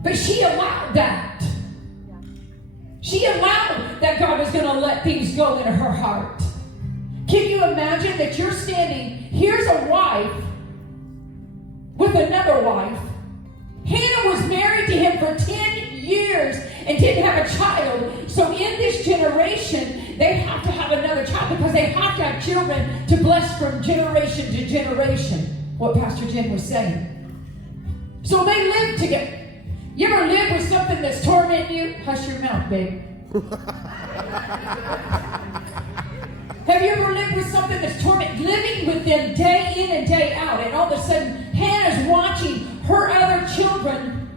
But she allowed that. She allowed that God was going to let things go in her heart. Can you imagine that you're standing, here's a wife with another wife. Hannah was married to him for 10 years and didn't have a child. So in this generation, they have to have another child because they have to have children to bless from generation to generation. What Pastor Jen was saying. So they live together. You ever live with something that's tormenting you? Hush your mouth, babe. Have you ever lived with something that's tormenting? Living with them day in and day out. And all of a sudden, Hannah's watching her other children.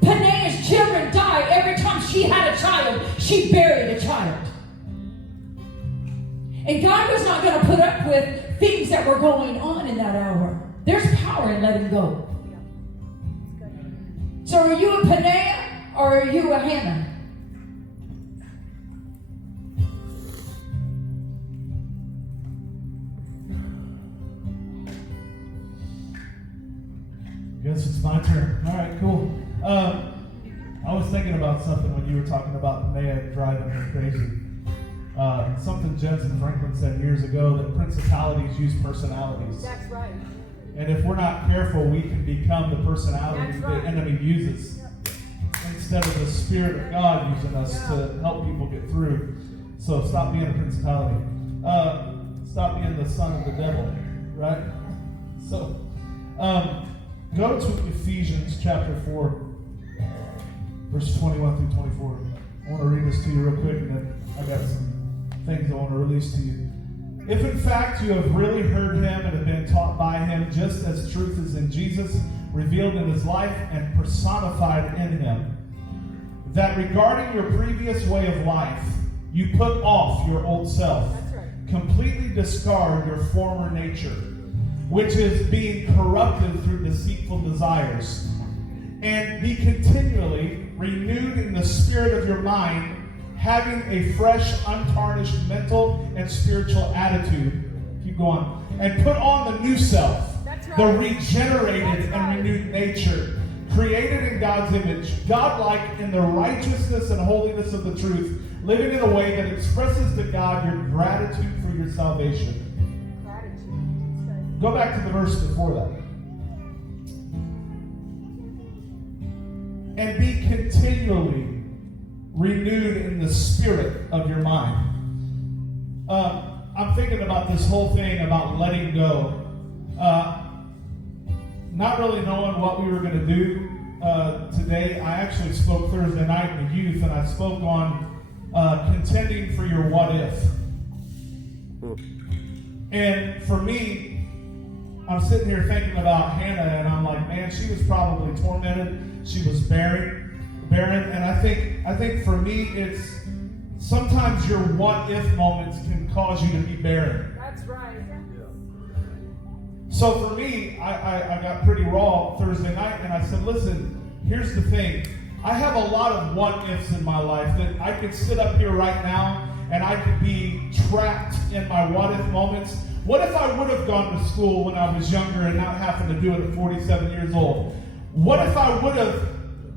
Peninnah's children die. Every time she had a child, she buried a child. And God was not going to put up with things that were going on in that hour. There's power in letting go. So are you a Peninnah or are you a Hannah? Guess it's my turn. All right, cool. I was thinking about something when you were talking about Peninnah driving her crazy. Something Jensen Franklin said years ago, that principalities use personalities. That's right. And if we're not careful, we can become the personality the enemy uses instead of the Spirit of God using us to help people get through. So stop being a principality. Stop being the son of the devil, right? So go to Ephesians chapter 4, verse 21 through 24. I want to read this to you real quick, and then I got some things I want to release to you. If in fact you have really heard him and have been taught by him, just as truth is in Jesus, revealed in his life and personified in him, that regarding your previous way of life, you put off your old self, completely discard your former nature, which is being corrupted through deceitful desires, and be continually renewed in the spirit of your mind, having a fresh, untarnished mental and spiritual attitude. Keep going. And put on the new self, the regenerated and renewed nature, created in God's image, God-like in the righteousness and holiness of the truth, living in a way that expresses to God your gratitude for your salvation. Go back to the verse before that. And be continually renewed in the spirit of your mind. I'm thinking about this whole thing about letting go. Not really knowing what we were going to do today. I actually spoke Thursday night in the youth, and I spoke on contending for your what if. And for me, I'm sitting here thinking about Hannah, and I'm like, man, she was probably tormented. She was barren, and I think for me, it's sometimes your what if moments can cause you to be barren. That's right. So for me, I got pretty raw Thursday night, and I said, listen, here's the thing. I have a lot of what ifs in my life that I could sit up here right now and I could be trapped in my what if moments. What if I would have gone to school when I was younger and not having to do it at 47 years old? What if I would have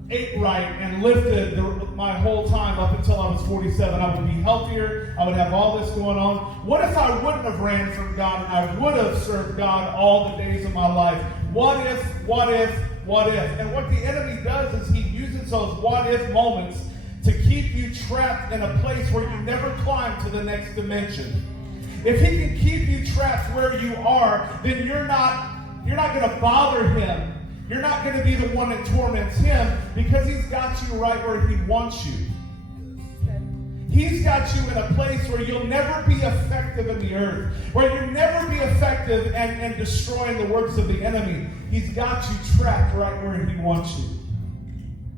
ate right and lifted my whole time up until I was 47? I would be healthier. I would have all this going on. What if I wouldn't have ran from God and I would have served God all the days of my life? What if, what if, what if? And what the enemy does is he uses those what if moments to keep you trapped in a place where you never climb to the next dimension. If he can keep you trapped where you are, then you're not going to bother him. You're not going to be the one that torments him, because he's got you right where he wants you. He's got you in a place where you'll never be effective in the earth, where you'll never be effective and destroying the works of the enemy. He's got you trapped right where he wants you.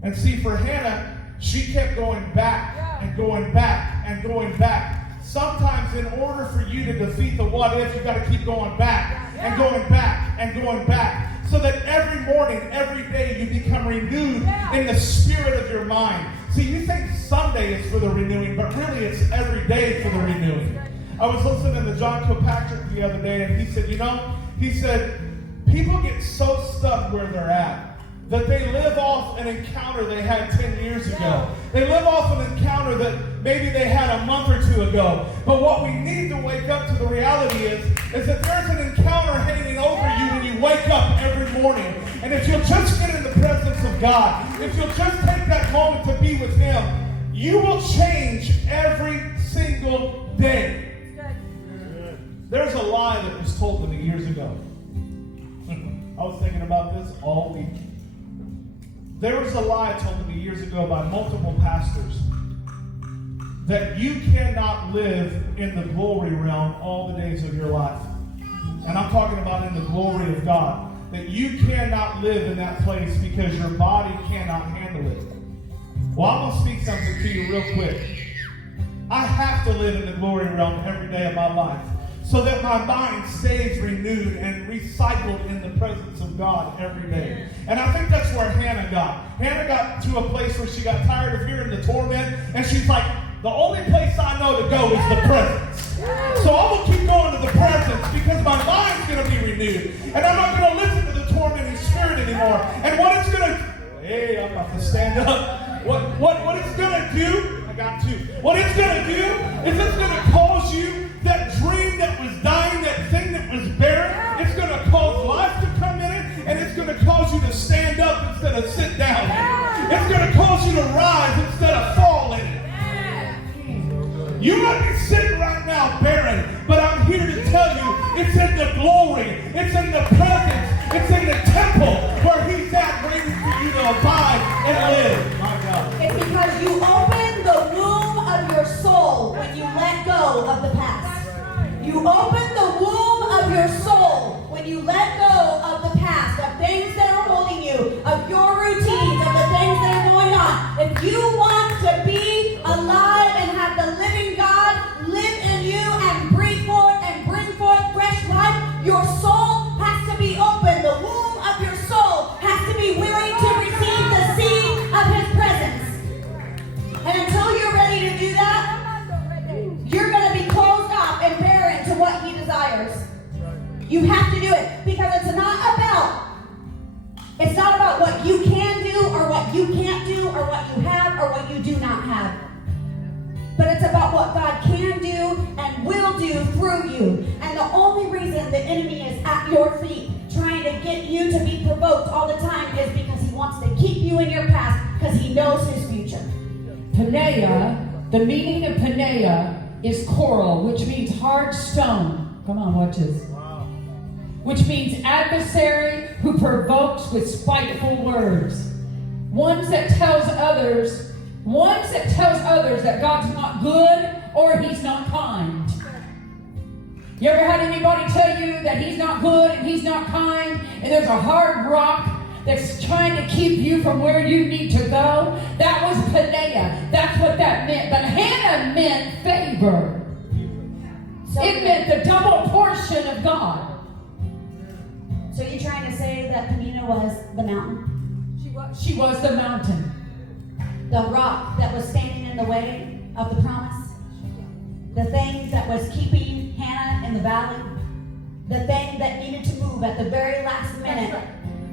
And see, for Hannah, she kept going back and going back and going back. Sometimes in order for you to defeat the what if, you've got to keep going back and going back and going back. So that every morning, every day, you become renewed in the spirit of your mind. See, you think Sunday is for the renewing, but really it's every day for the renewing. I was listening to John Kilpatrick the other day, and he said, people get so stuck where they're at that they live off an encounter they had 10 years ago. They live off an encounter that maybe they had a month or two ago. But what we need to wake up to the reality is that there's an encounter hanging over you when you wake up every morning. And if you'll just get in the presence of God, if you'll just take that moment to be with him, you will change every single day. There's a lie that was told to me years ago. I was thinking about this all week. There was a lie told to me years ago by multiple pastors that you cannot live in the glory realm all the days of your life. And I'm talking about in the glory of God. That you cannot live in that place because your body cannot handle it. Well, I'm going to speak something to you real quick. I have to live in the glory realm every day of my life, so that my mind stays renewed and recycled in the presence of God every day. And I think that's where Hannah got. Hannah got to a place where she got tired of hearing the torment, and she's like, the only place I know to go is the presence. So I'm going to keep going to the presence because my mind's going to be renewed. And I'm not going to listen to the tormenting spirit anymore. And what it's going to... Hey, I'm about to stand up. What it's going to do... I got to. What it's going to do is it's going to cause you that dream that was dying, that thing that was barren. It's going to cause life to come in it, and it's going to cause you to stand up instead of sit down in it. It's going to cause you to rise instead of fall in it. You might be sitting right now barren, but I'm here to tell you it's in the glory, it's in the presence, it's in the temple where He's at waiting for you to abide and live. My God. It's because you open the womb of your soul when you let go of the past. You open the womb of your soul when you let go of the past, of things that are holding you, of your routines, of the things that are going on. If you want to be alive and have the living God live in you and breathe forth and bring forth fresh life, your soul has to be open. The womb of your soul has to be willing to receive the seed of His presence. And until you're ready to do that, you're going to be closed off and barren to what He desires. You have to do it because it's not about what you can do or what you can't do or what you have or what you do not have. But it's about what God can do and will do through you. And the only reason the enemy is at your feet trying to get you to be provoked all the time is because he wants to keep you in your past because he knows his future. Paneia, the meaning of paneia is coral, which means hard stone. Come on, watch this. Which means adversary who provokes with spiteful words. Ones that tells others that God's not good or He's not kind. You ever had anybody tell you that He's not good and He's not kind, and there's a hard rock that's trying to keep you from where you need to go? That was paneia. That's what that meant. But Hannah meant favor. It meant the double portion of God. So you're trying to say that Peninnah was the mountain? She was the mountain. The rock that was standing in the way of the promise? The thing that was keeping Hannah in the valley? The thing that needed to move at the very last minute?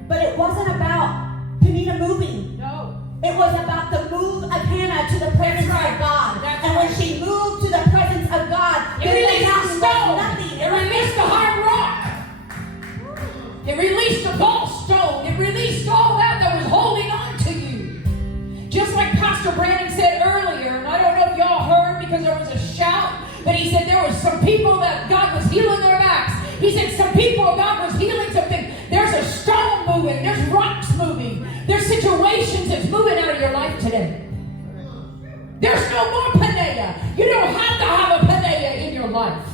But it wasn't about Peninnah moving. No. It was about the move of Hannah to the presence of God. And when she moved to the presence of God, It released the stone. nothing. It released the hard rock. It released the gallstone. It released all that was holding on to you. Just like Pastor Brandon said earlier, and I don't know if y'all heard because there was a shout, but he said there was some people that God was healing their backs. He said some people God was healing something. There's a stone moving. There's rocks moving. There's situations that's moving out of your life today. There's no more paneia. You don't have to have a paneia in your life.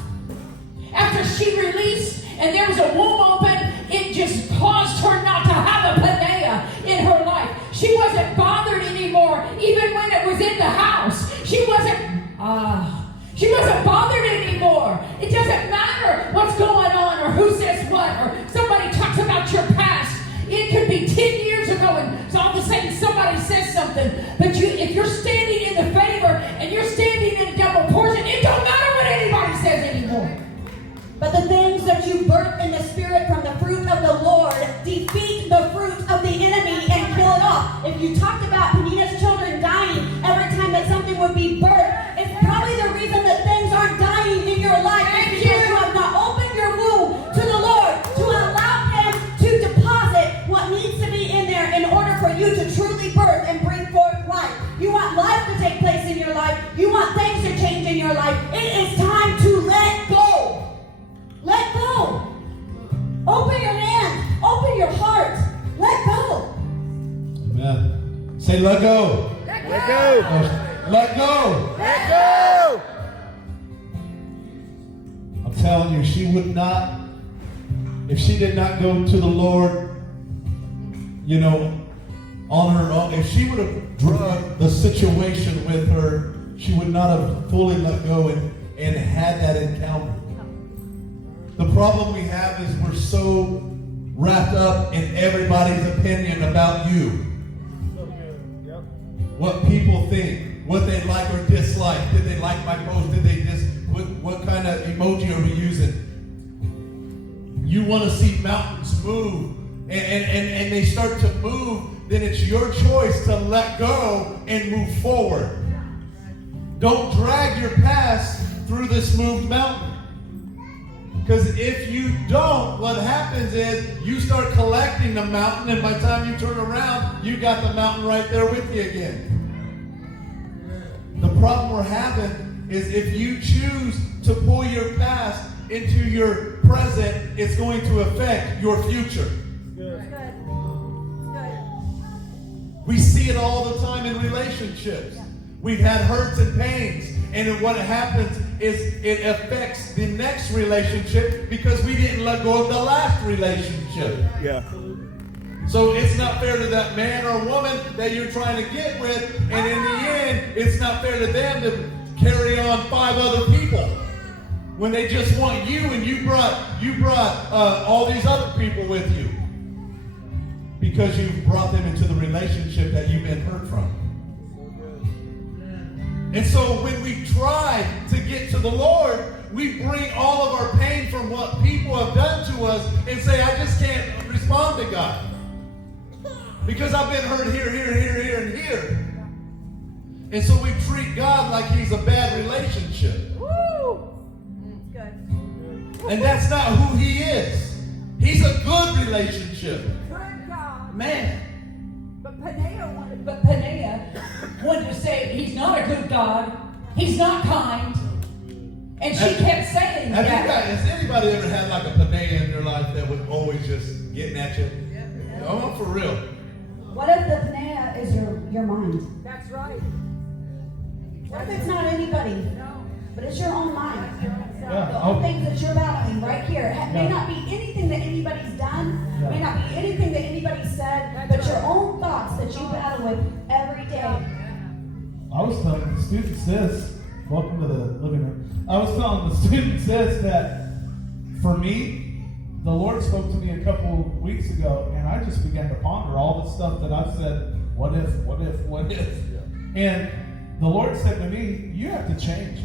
After she released and there was a womb open, it just caused her not to have a paneia in her life. She wasn't bothered anymore, even when it was in the house. She wasn't bothered anymore. It doesn't matter what's going on or who says what or somebody talks about your past. It could be 10 years ago and so all of a sudden somebody says something. But if you're standing in the favor and you're standing in a double portion, it don't matter what anybody says anymore. But the things that you birth in the Spirit from the fruit of the Lord defeat the fruit of the enemy and kill it off. If you talked about Peninnah's children dying every time that something would be birthed, it's probably the reason that things aren't dying in your life. It's because you have not opened your womb to the Lord to allow Him to deposit what needs to be in there in order for you to truly birth and bring forth life. You want life to take place in your life. You want things to change in your life. It is time to let go. Let go. Open your hand. Open your heart. Let go. Amen. Say, let go. Let go. Let go. Let go. I'm telling you, she would not, if she did not go to the Lord, on her own, if she would have drugged the situation with her, she would not have fully let go and had that encounter. The problem we have is we're so wrapped up in everybody's opinion about you. What people think, what they like or dislike. Did they like my post? Did they just, what kind of emoji are we using? You want to see mountains move, and they start to move, then it's your choice to let go and move forward. Don't drag your past through this moved mountain. Because if you don't, what happens is you start collecting the mountain, and by the time you turn around, you got the mountain right there with you again. The problem we're having is if you choose to pull your past into your present, it's going to affect your future. We see it all the time in relationships. We've had hurts and pains, and what happens is it affects the next relationship because we didn't let go of the last relationship. Yeah. So it's not fair to that man or woman that you're trying to get with, and in the end, it's not fair to them to carry on 5 other people when they just want you, and you brought all these other people with you because you've brought them into the relationship that you've been hurt from. And so when we try to get to the Lord, we bring all of our pain from what people have done to us and say, I just can't respond to God because I've been hurt here, and here. And so we treat God like he's a bad relationship. Woo! Good. And that's not who he is. He's a good relationship. Good God. Man. But Panea wanted to say he's not a good God. He's not kind. And she kept saying Has anybody ever had like a Panea in their life that was always just getting at you? Oh, for real. What if the Panea is your mind? That's right. What if it's not anybody, No. but it's your own mind? Yeah. The own things that you're battling right here. It may not be anything that anybody's done, may not be anything that anybody said, but your own thoughts that you battle with every day. I was telling the students this. Welcome to the living room. I was telling the students this, that for me, the Lord spoke to me a couple weeks ago, and I just began to ponder all the stuff that I've said. What if? And the Lord said to me, you have to change.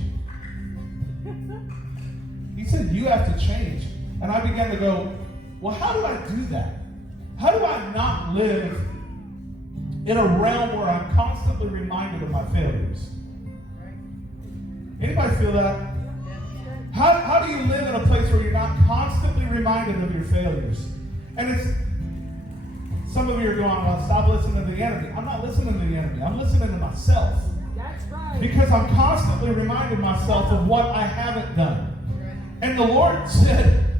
He said, you have to change. And I began to go, well, how do I do that? How do I not live in a realm where I'm constantly reminded of my failures? Anybody feel that? How do you live in a place where you're not constantly reminded of your failures? And it's, some of you are going, well, stop listening to the enemy. I'm not listening to the enemy. I'm listening to myself. That's right. Because I'm constantly reminding myself of what I haven't done. And the Lord said,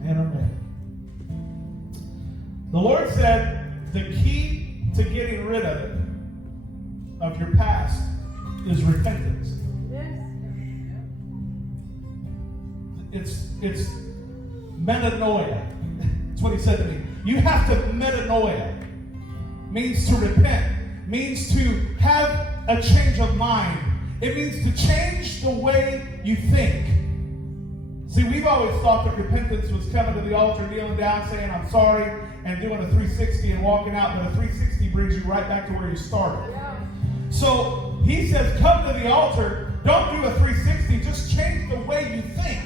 man, oh man. The Lord said, the key to getting rid of it, of your past, is repentance. It's metanoia. That's what he said to me. You have to metanoia. Means to repent. Means to have a change of mind. It means to change the way you think. See, we've always thought that repentance was coming to the altar, kneeling down, saying, I'm sorry, and doing a 360 and walking out, but a 360 brings you right back to where you started. So he says, come to the altar, don't do a 360, just change the way you think.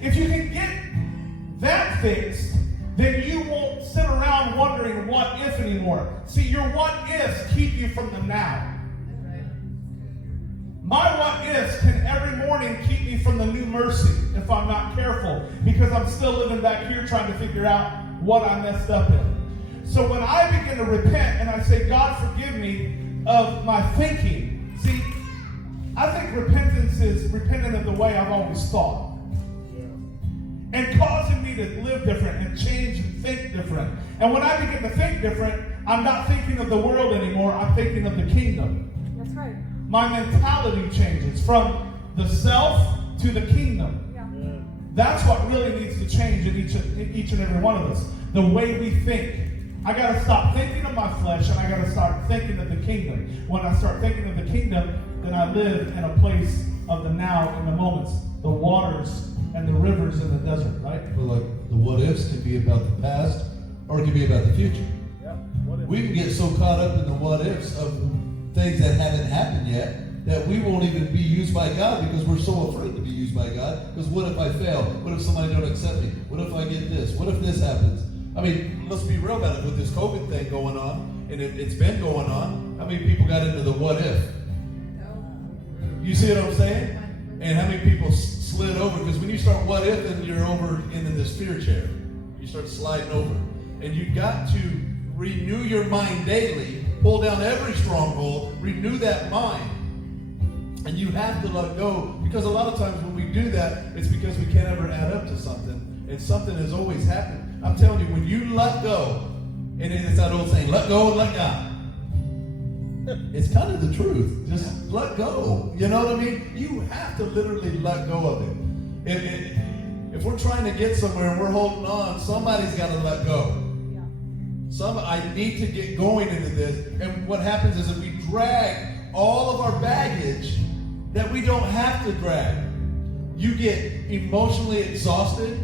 If you can get that fixed, then you won't sit around wondering what if anymore. See, your what ifs keep you from the now. My what ifs can every morning keep me from the new mercy if I'm not careful, because I'm still living back here trying to figure out what I messed up in. So when I begin to repent and I say, God, forgive me of my thinking. See, I think repentance is repenting of the way I've always thought. And causing me to live different and change and think different. And when I begin to think different, I'm not thinking of the world anymore, I'm thinking of the kingdom. That's right. My mentality changes from the self to the kingdom. That's what really needs to change in each and every one of us. The way we think. I got to stop thinking of my flesh, and I got to start thinking of the kingdom. When I start thinking of the kingdom, then I live in a place of the now, in the moments, the waters and the rivers in the desert, right? Well, like the what ifs can be about the past, or it can be about the future. We can get so caught up in the what ifs of things that haven't happened yet that we won't even be used by God because we're so afraid to be used by God. Because what if I fail? What if somebody don't accept me? What if I get this? What if this happens? I mean, let's be real about it. With this COVID thing going on, and it's been going on, how many people got into the what if? You see what I'm saying? And how many people slid over? Because when you start what if, then you're over into this fear chair. You start sliding over. And you've got to renew your mind daily, pull down every stronghold, renew that mind. And you have to let go, because a lot of times when we do that, it's because we can't ever add up to something, and something has always happened. I'm telling you, when you let go, and it's that old saying, let go and let God. It's kind of the truth. Just let go. You know what I mean? You have to literally let go of it. If we're trying to get somewhere and we're holding on, somebody's got to let go. I need to get going into this. And what happens is that we drag all of our baggage that we don't have to drag. You get emotionally exhausted,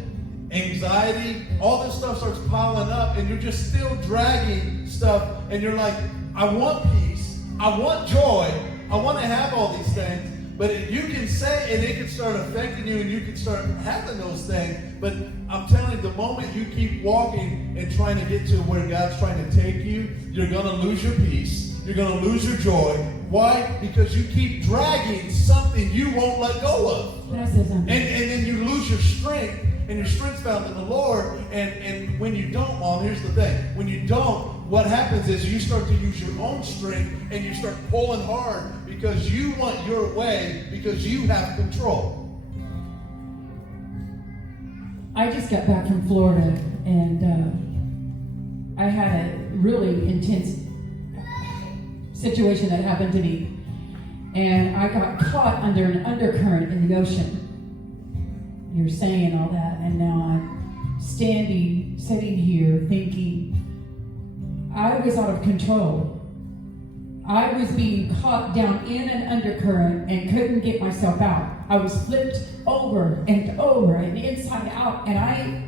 anxiety, all this stuff starts piling up, and you're just still dragging stuff, and you're like, I want peace, I want joy, I want to have all these things. But you can say, and it can start affecting you, and you can start having those things. But I'm telling you, the moment you keep walking and trying to get to where God's trying to take you, you're going to lose your peace. You're going to lose your joy. Why? Because you keep dragging something you won't let go of. And then you lose your strength, and your strength's found in the Lord. And when you don't, Mom, here's the thing. When you don't, what happens is you start to use your own strength, and you start pulling hard because you want your way, because you have control. I just got back from Florida, and I had a really intense situation that happened to me, and I got caught under an undercurrent in the ocean. You're saying all that, and now I'm sitting here thinking I was out of control. I was being caught down in an undercurrent and couldn't get myself out. I was flipped over and inside out, and I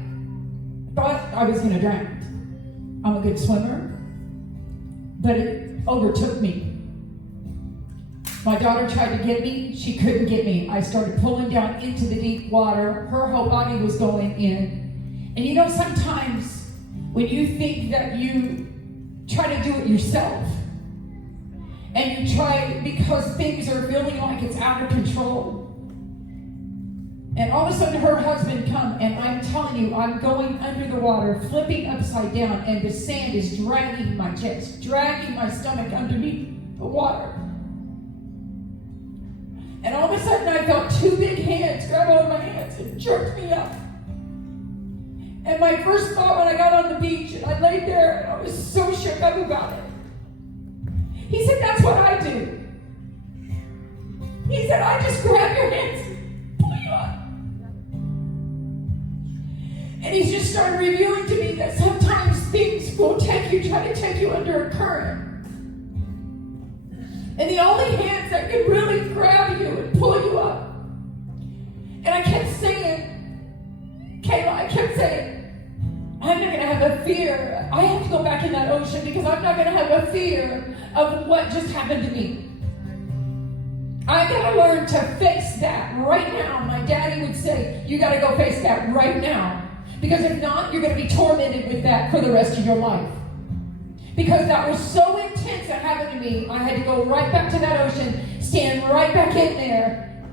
thought I was going to drown. I'm a good swimmer, but it overtook me. My daughter tried to get me. She couldn't get me. I started pulling down into the deep water. Her whole body was going in. And you know, sometimes when you think that you try to do it yourself, and you try because things are feeling like it's out of control, and all of a sudden her husband comes, and I'm telling you, I'm going under the water, flipping upside down, and the sand is dragging my chest, dragging my stomach underneath the water. And all of a sudden I felt two big hands grab hold of my hands and jerked me up. And my first thought when I got on the beach, and I laid there, and I was so shook up about it. He said, that's what I do. He said, I just grab your hands and pull you up. And he's just started revealing to me that sometimes things will try to take you under a current. And the only hands that can really grab you and pull you up. And I kept saying, Kayla, I'm not going to have a fear. I have to go back in that ocean because I'm not going to have a fear of what just happened to me. I got to learn to face that right now. My daddy would say, you got to go face that right now. Because if not, you're going to be tormented with that for the rest of your life. Because that was so intense that happened to me, I had to go right back to that ocean, stand right back in there,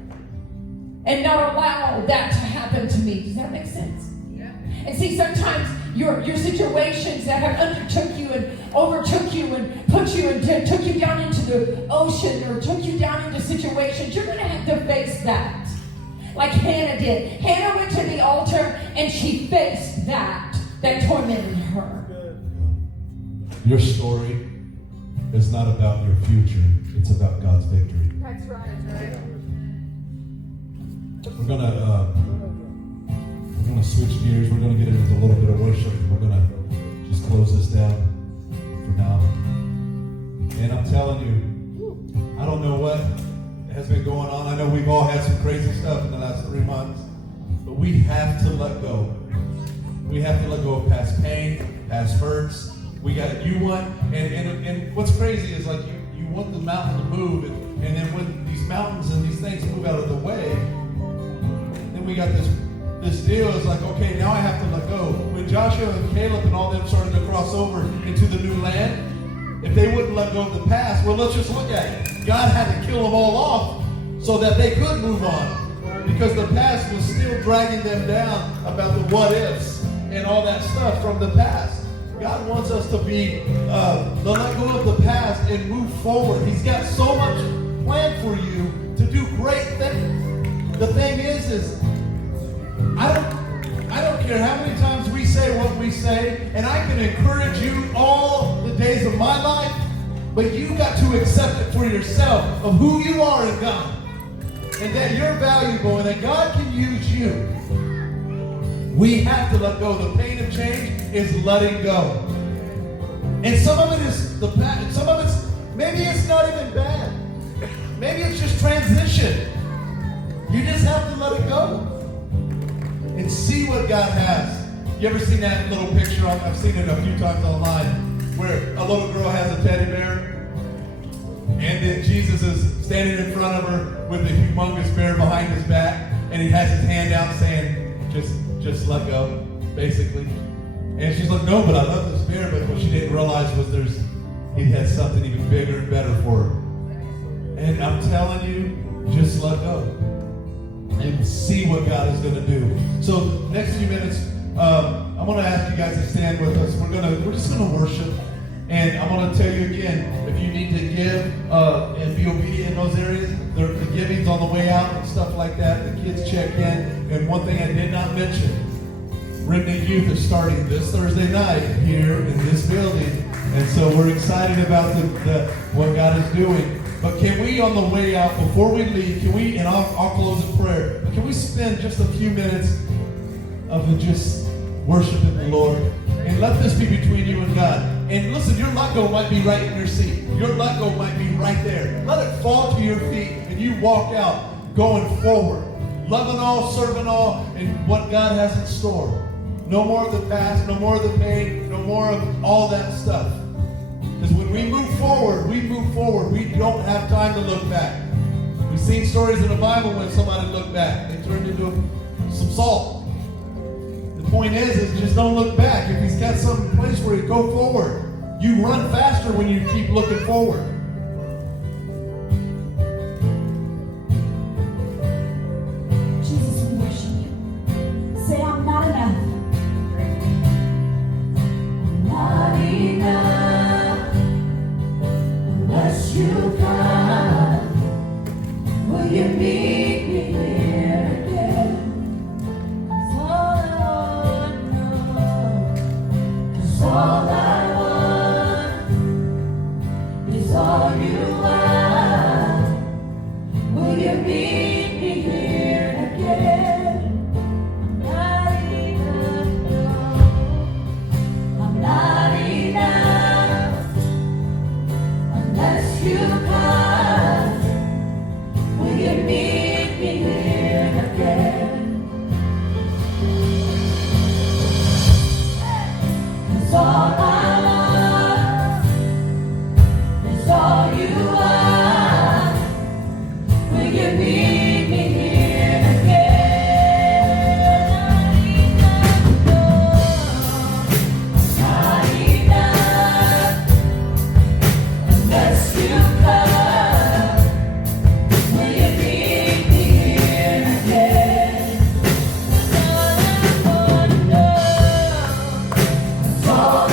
and not allow that to happen to me. Does that make sense? Yeah. And see, sometimes your situations that have undertook you and overtook you and put you and took you down into the ocean or took you down into situations, you're going to have to face that. Like Hannah did. Hannah went to the altar and she faced that tormented her. Your story is not about your future. It's about God's victory. That's right. We're gonna switch gears. We're gonna get into a little bit of worship. We're gonna just close this down for now. And I'm telling you, I don't know what has been going on. I know we've all had some crazy stuff in the last 3 months, but we have to let go. We have to let go of past pain, past hurts. And what's crazy is like you want the mountain to move, and then when these mountains and these things move out of the way, then we got this deal. It's like, okay, now I have to let go. When Joshua and Caleb and all them started to cross over into the new land, if they wouldn't let go of the past, well, let's just look at it. God had to kill them all off so that they could move on, because the past was still dragging them down about the what ifs and all that stuff from the past. God wants us to be let go of the past and move forward. He's got so much planned for you to do great things. The thing is I don't care how many times we say what we say, and I can encourage you all the days of my life, but you got to accept it for yourself of who you are in God, and that you're valuable, and that God can use you. We have to let go. The pain of change is letting go. And some of it is the bad. Some of it's, maybe it's not even bad. Maybe it's just transition. You just have to let it go and see what God has. You ever seen that little picture? I've seen it a few times online, where a little girl has a teddy bear, and then Jesus is standing in front of her with a humongous bear behind his back, and he has his hand out saying, just let go, basically. And she's like, no, but I love this bear. But what she didn't realize was he had something even bigger and better for her. And I'm telling you, just let go and see what God is going to do. So next few minutes, I'm going to ask you guys to stand with us. We're just going to worship. And I'm going to tell you again, if you need to give and be obedient in those areas, the giving's on the way out and stuff like that. The kids check in. And one thing I did not mention, Remnant Youth is starting this Thursday night here in this building. And so we're excited about what God is doing. But can we, on the way out, before we leave, and I'll close in prayer, can we spend just a few minutes of just worshiping the Lord? And let this be between you and God. And listen, your let go might be right in your seat. Your let go might be right there. Let it fall to your feet and you walk out going forward. Loving all, serving all, and what God has in store. No more of the past, no more of the pain, no more of all that stuff. Because when we move forward, we move forward. We don't have time to look back. We've seen stories in the Bible when somebody looked back. They turned into some salt. The point is just don't look back. If he's got some place where you go forward, you run faster when you keep looking forward. Jesus, we worship you. Say, I'm not enough. I'm not enough unless you come. Will you meet me here again? 'Cause all I want is all you are. Will you meet me here again? I'm not enough unless you come. Will you meet me here again? 'Cause all I want is all you are. Will you meet me here again? Not enough unless you come. Will you meet me here again? All I want to know is all I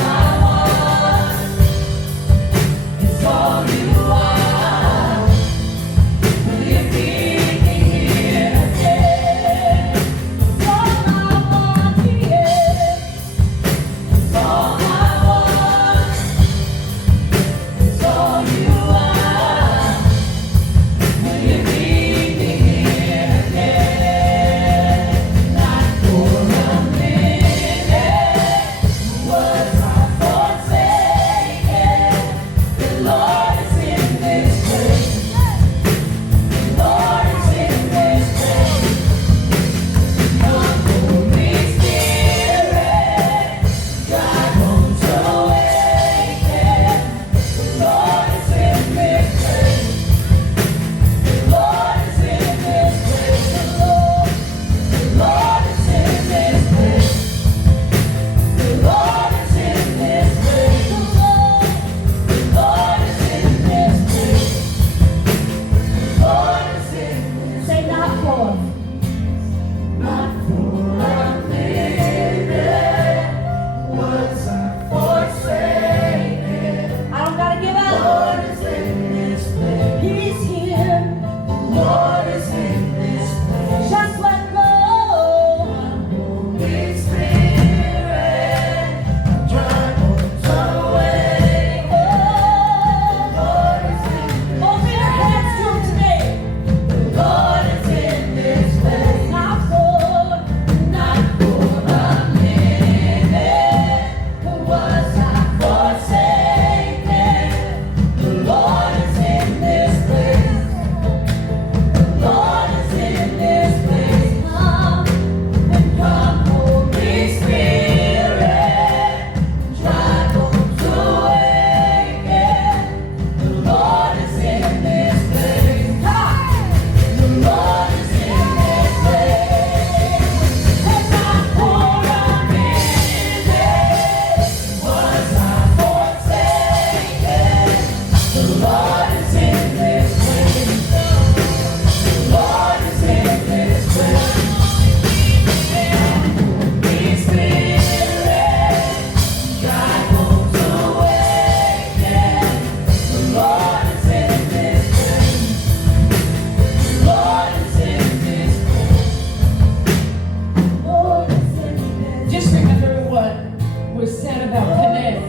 said about Panea.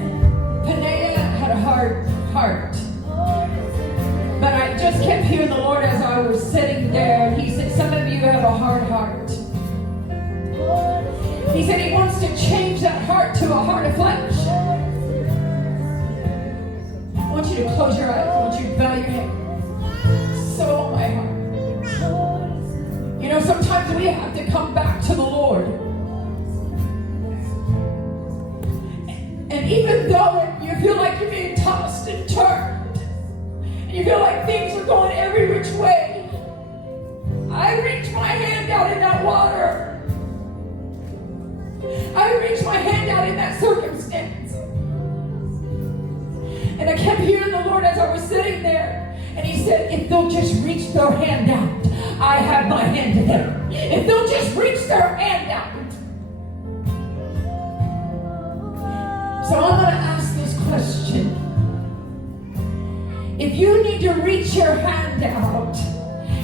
Panea had a hard heart. But I just kept hearing the Lord as I was sitting there. And He said, some of you have a hard heart. He said He wants to change that heart to a heart of flesh. I want you to close your eyes. I want you to bow your head. So on my heart. You know, sometimes we have to come back to the Lord. And even though you feel like you're being tossed and turned, and you feel like things are going every which way, I reach my hand out in that water. I reached my hand out in that circumstance. And I kept hearing the Lord as I was sitting there. And He said, if they'll just reach their hand out, I have my hand to them. If they'll just reach their hand out. So I'm going to ask this question. If you need to reach your hand out,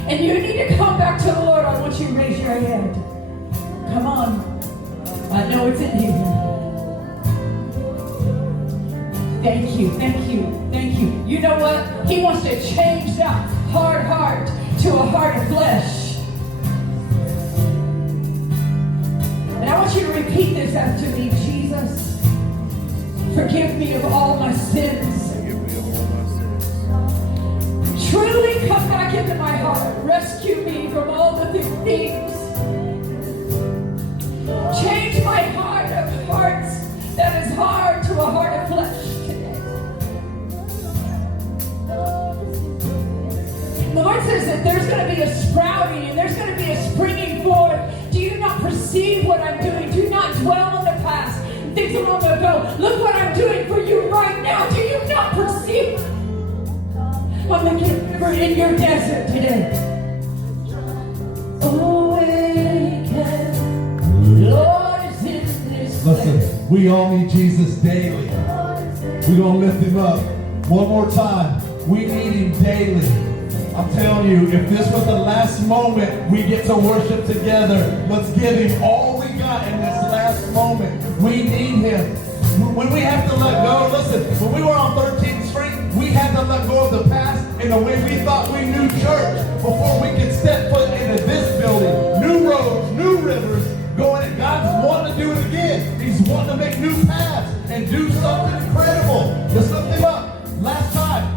and you need to come back to the Lord, I want you to raise your hand. Come on. I know it's in here. Thank you, thank you, thank you. You know what? He wants to change that hard heart to a heart of flesh. And I want you to repeat this after me. Jesus, forgive me of all my sins. Truly come back into my heart. Rescue me from all the things. Change my heart of hearts that is hard to a heart of flesh today. The Lord says that there's going to be a sprouting and there's going to be a springing forth. Do you not perceive what I'm doing? Do not dwell on the past and things of long ago. Look what I'm doing for you right now. Do you not perceive? I'm making a river in your desert today. Lord is in this place. Listen, we all need Jesus daily. We're going to lift Him up. One more time. We need Him daily. I'm telling you, if this was the last moment we get to worship together, let's give Him all we got in this last moment. We need Him. When we have to let go, listen, when we were on 13th Street, we had to let go of the past and the way we thought we knew church before we could step foot into this building. New roads, new rivers, going, and God's wanting to do it again. He's wanting to make new paths and do something incredible. Let's lift Him up. Last time.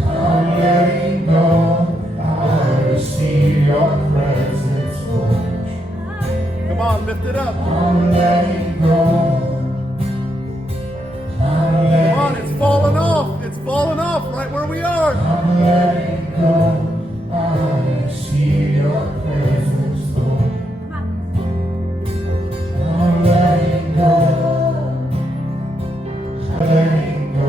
I'm letting go. I receive. lift it up. I'm letting go. Come on, it's falling off. It's falling off right where we are. I'm letting go. I see your presence, Lord. I'm letting go. I'm letting go.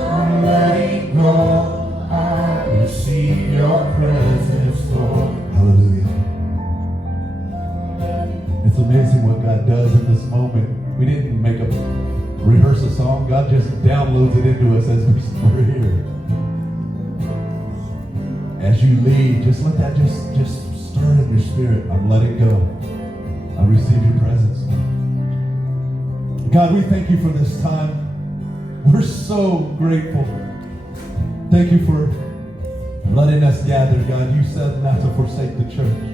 I'm letting go. I receive your presence, Lord. Hallelujah. It's amazing what God does in this moment. We didn't rehearse a song. God just downloads it into us as we're here. As you lead, just let that just stir in your spirit. I'm letting go. I receive your presence. God, we thank you for this time. We're so grateful. Thank you for letting us gather, God. You said not to forsake the church.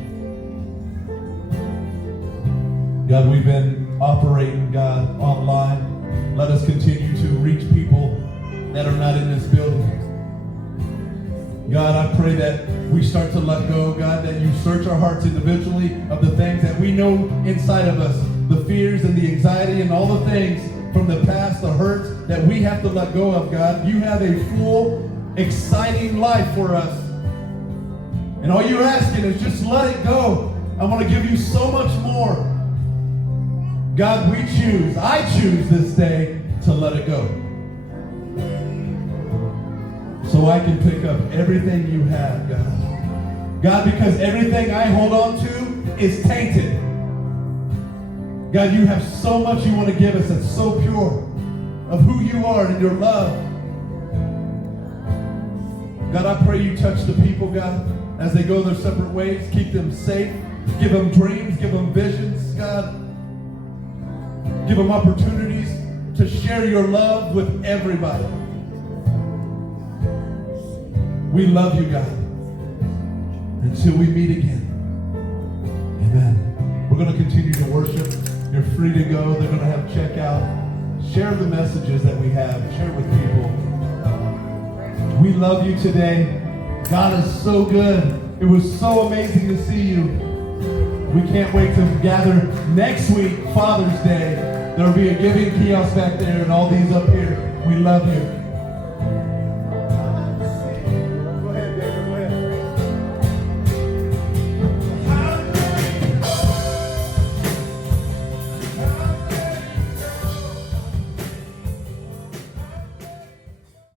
God, we've been operating, God, online. Let us continue to reach people that are not in this building. God, I pray that we start to let go, God, that you search our hearts individually of the things that we know inside of us, the fears and the anxiety and all the things from the past, the hurts that we have to let go of, God. You have a full, exciting life for us. And all you're asking is just let it go. I want to give you so much more. God, I choose this day to let it go. So I can pick up everything you have, God. God, because everything I hold on to is tainted. God, you have so much you want to give us that's so pure of who you are and your love. God, I pray you touch the people, God, as they go their separate ways. Keep them safe. Give them dreams. Give them visions, God. Give them opportunities to share your love with everybody. We love you, God. Until we meet again. Amen. We're going to continue to worship. You're free to go. They're going to have checkout. Share the messages that we have. Share it with people. We love you today. God is so good. It was so amazing to see you. We can't wait to gather next week, Father's Day. There'll be a giving kiosk back there and all these up here. We love you.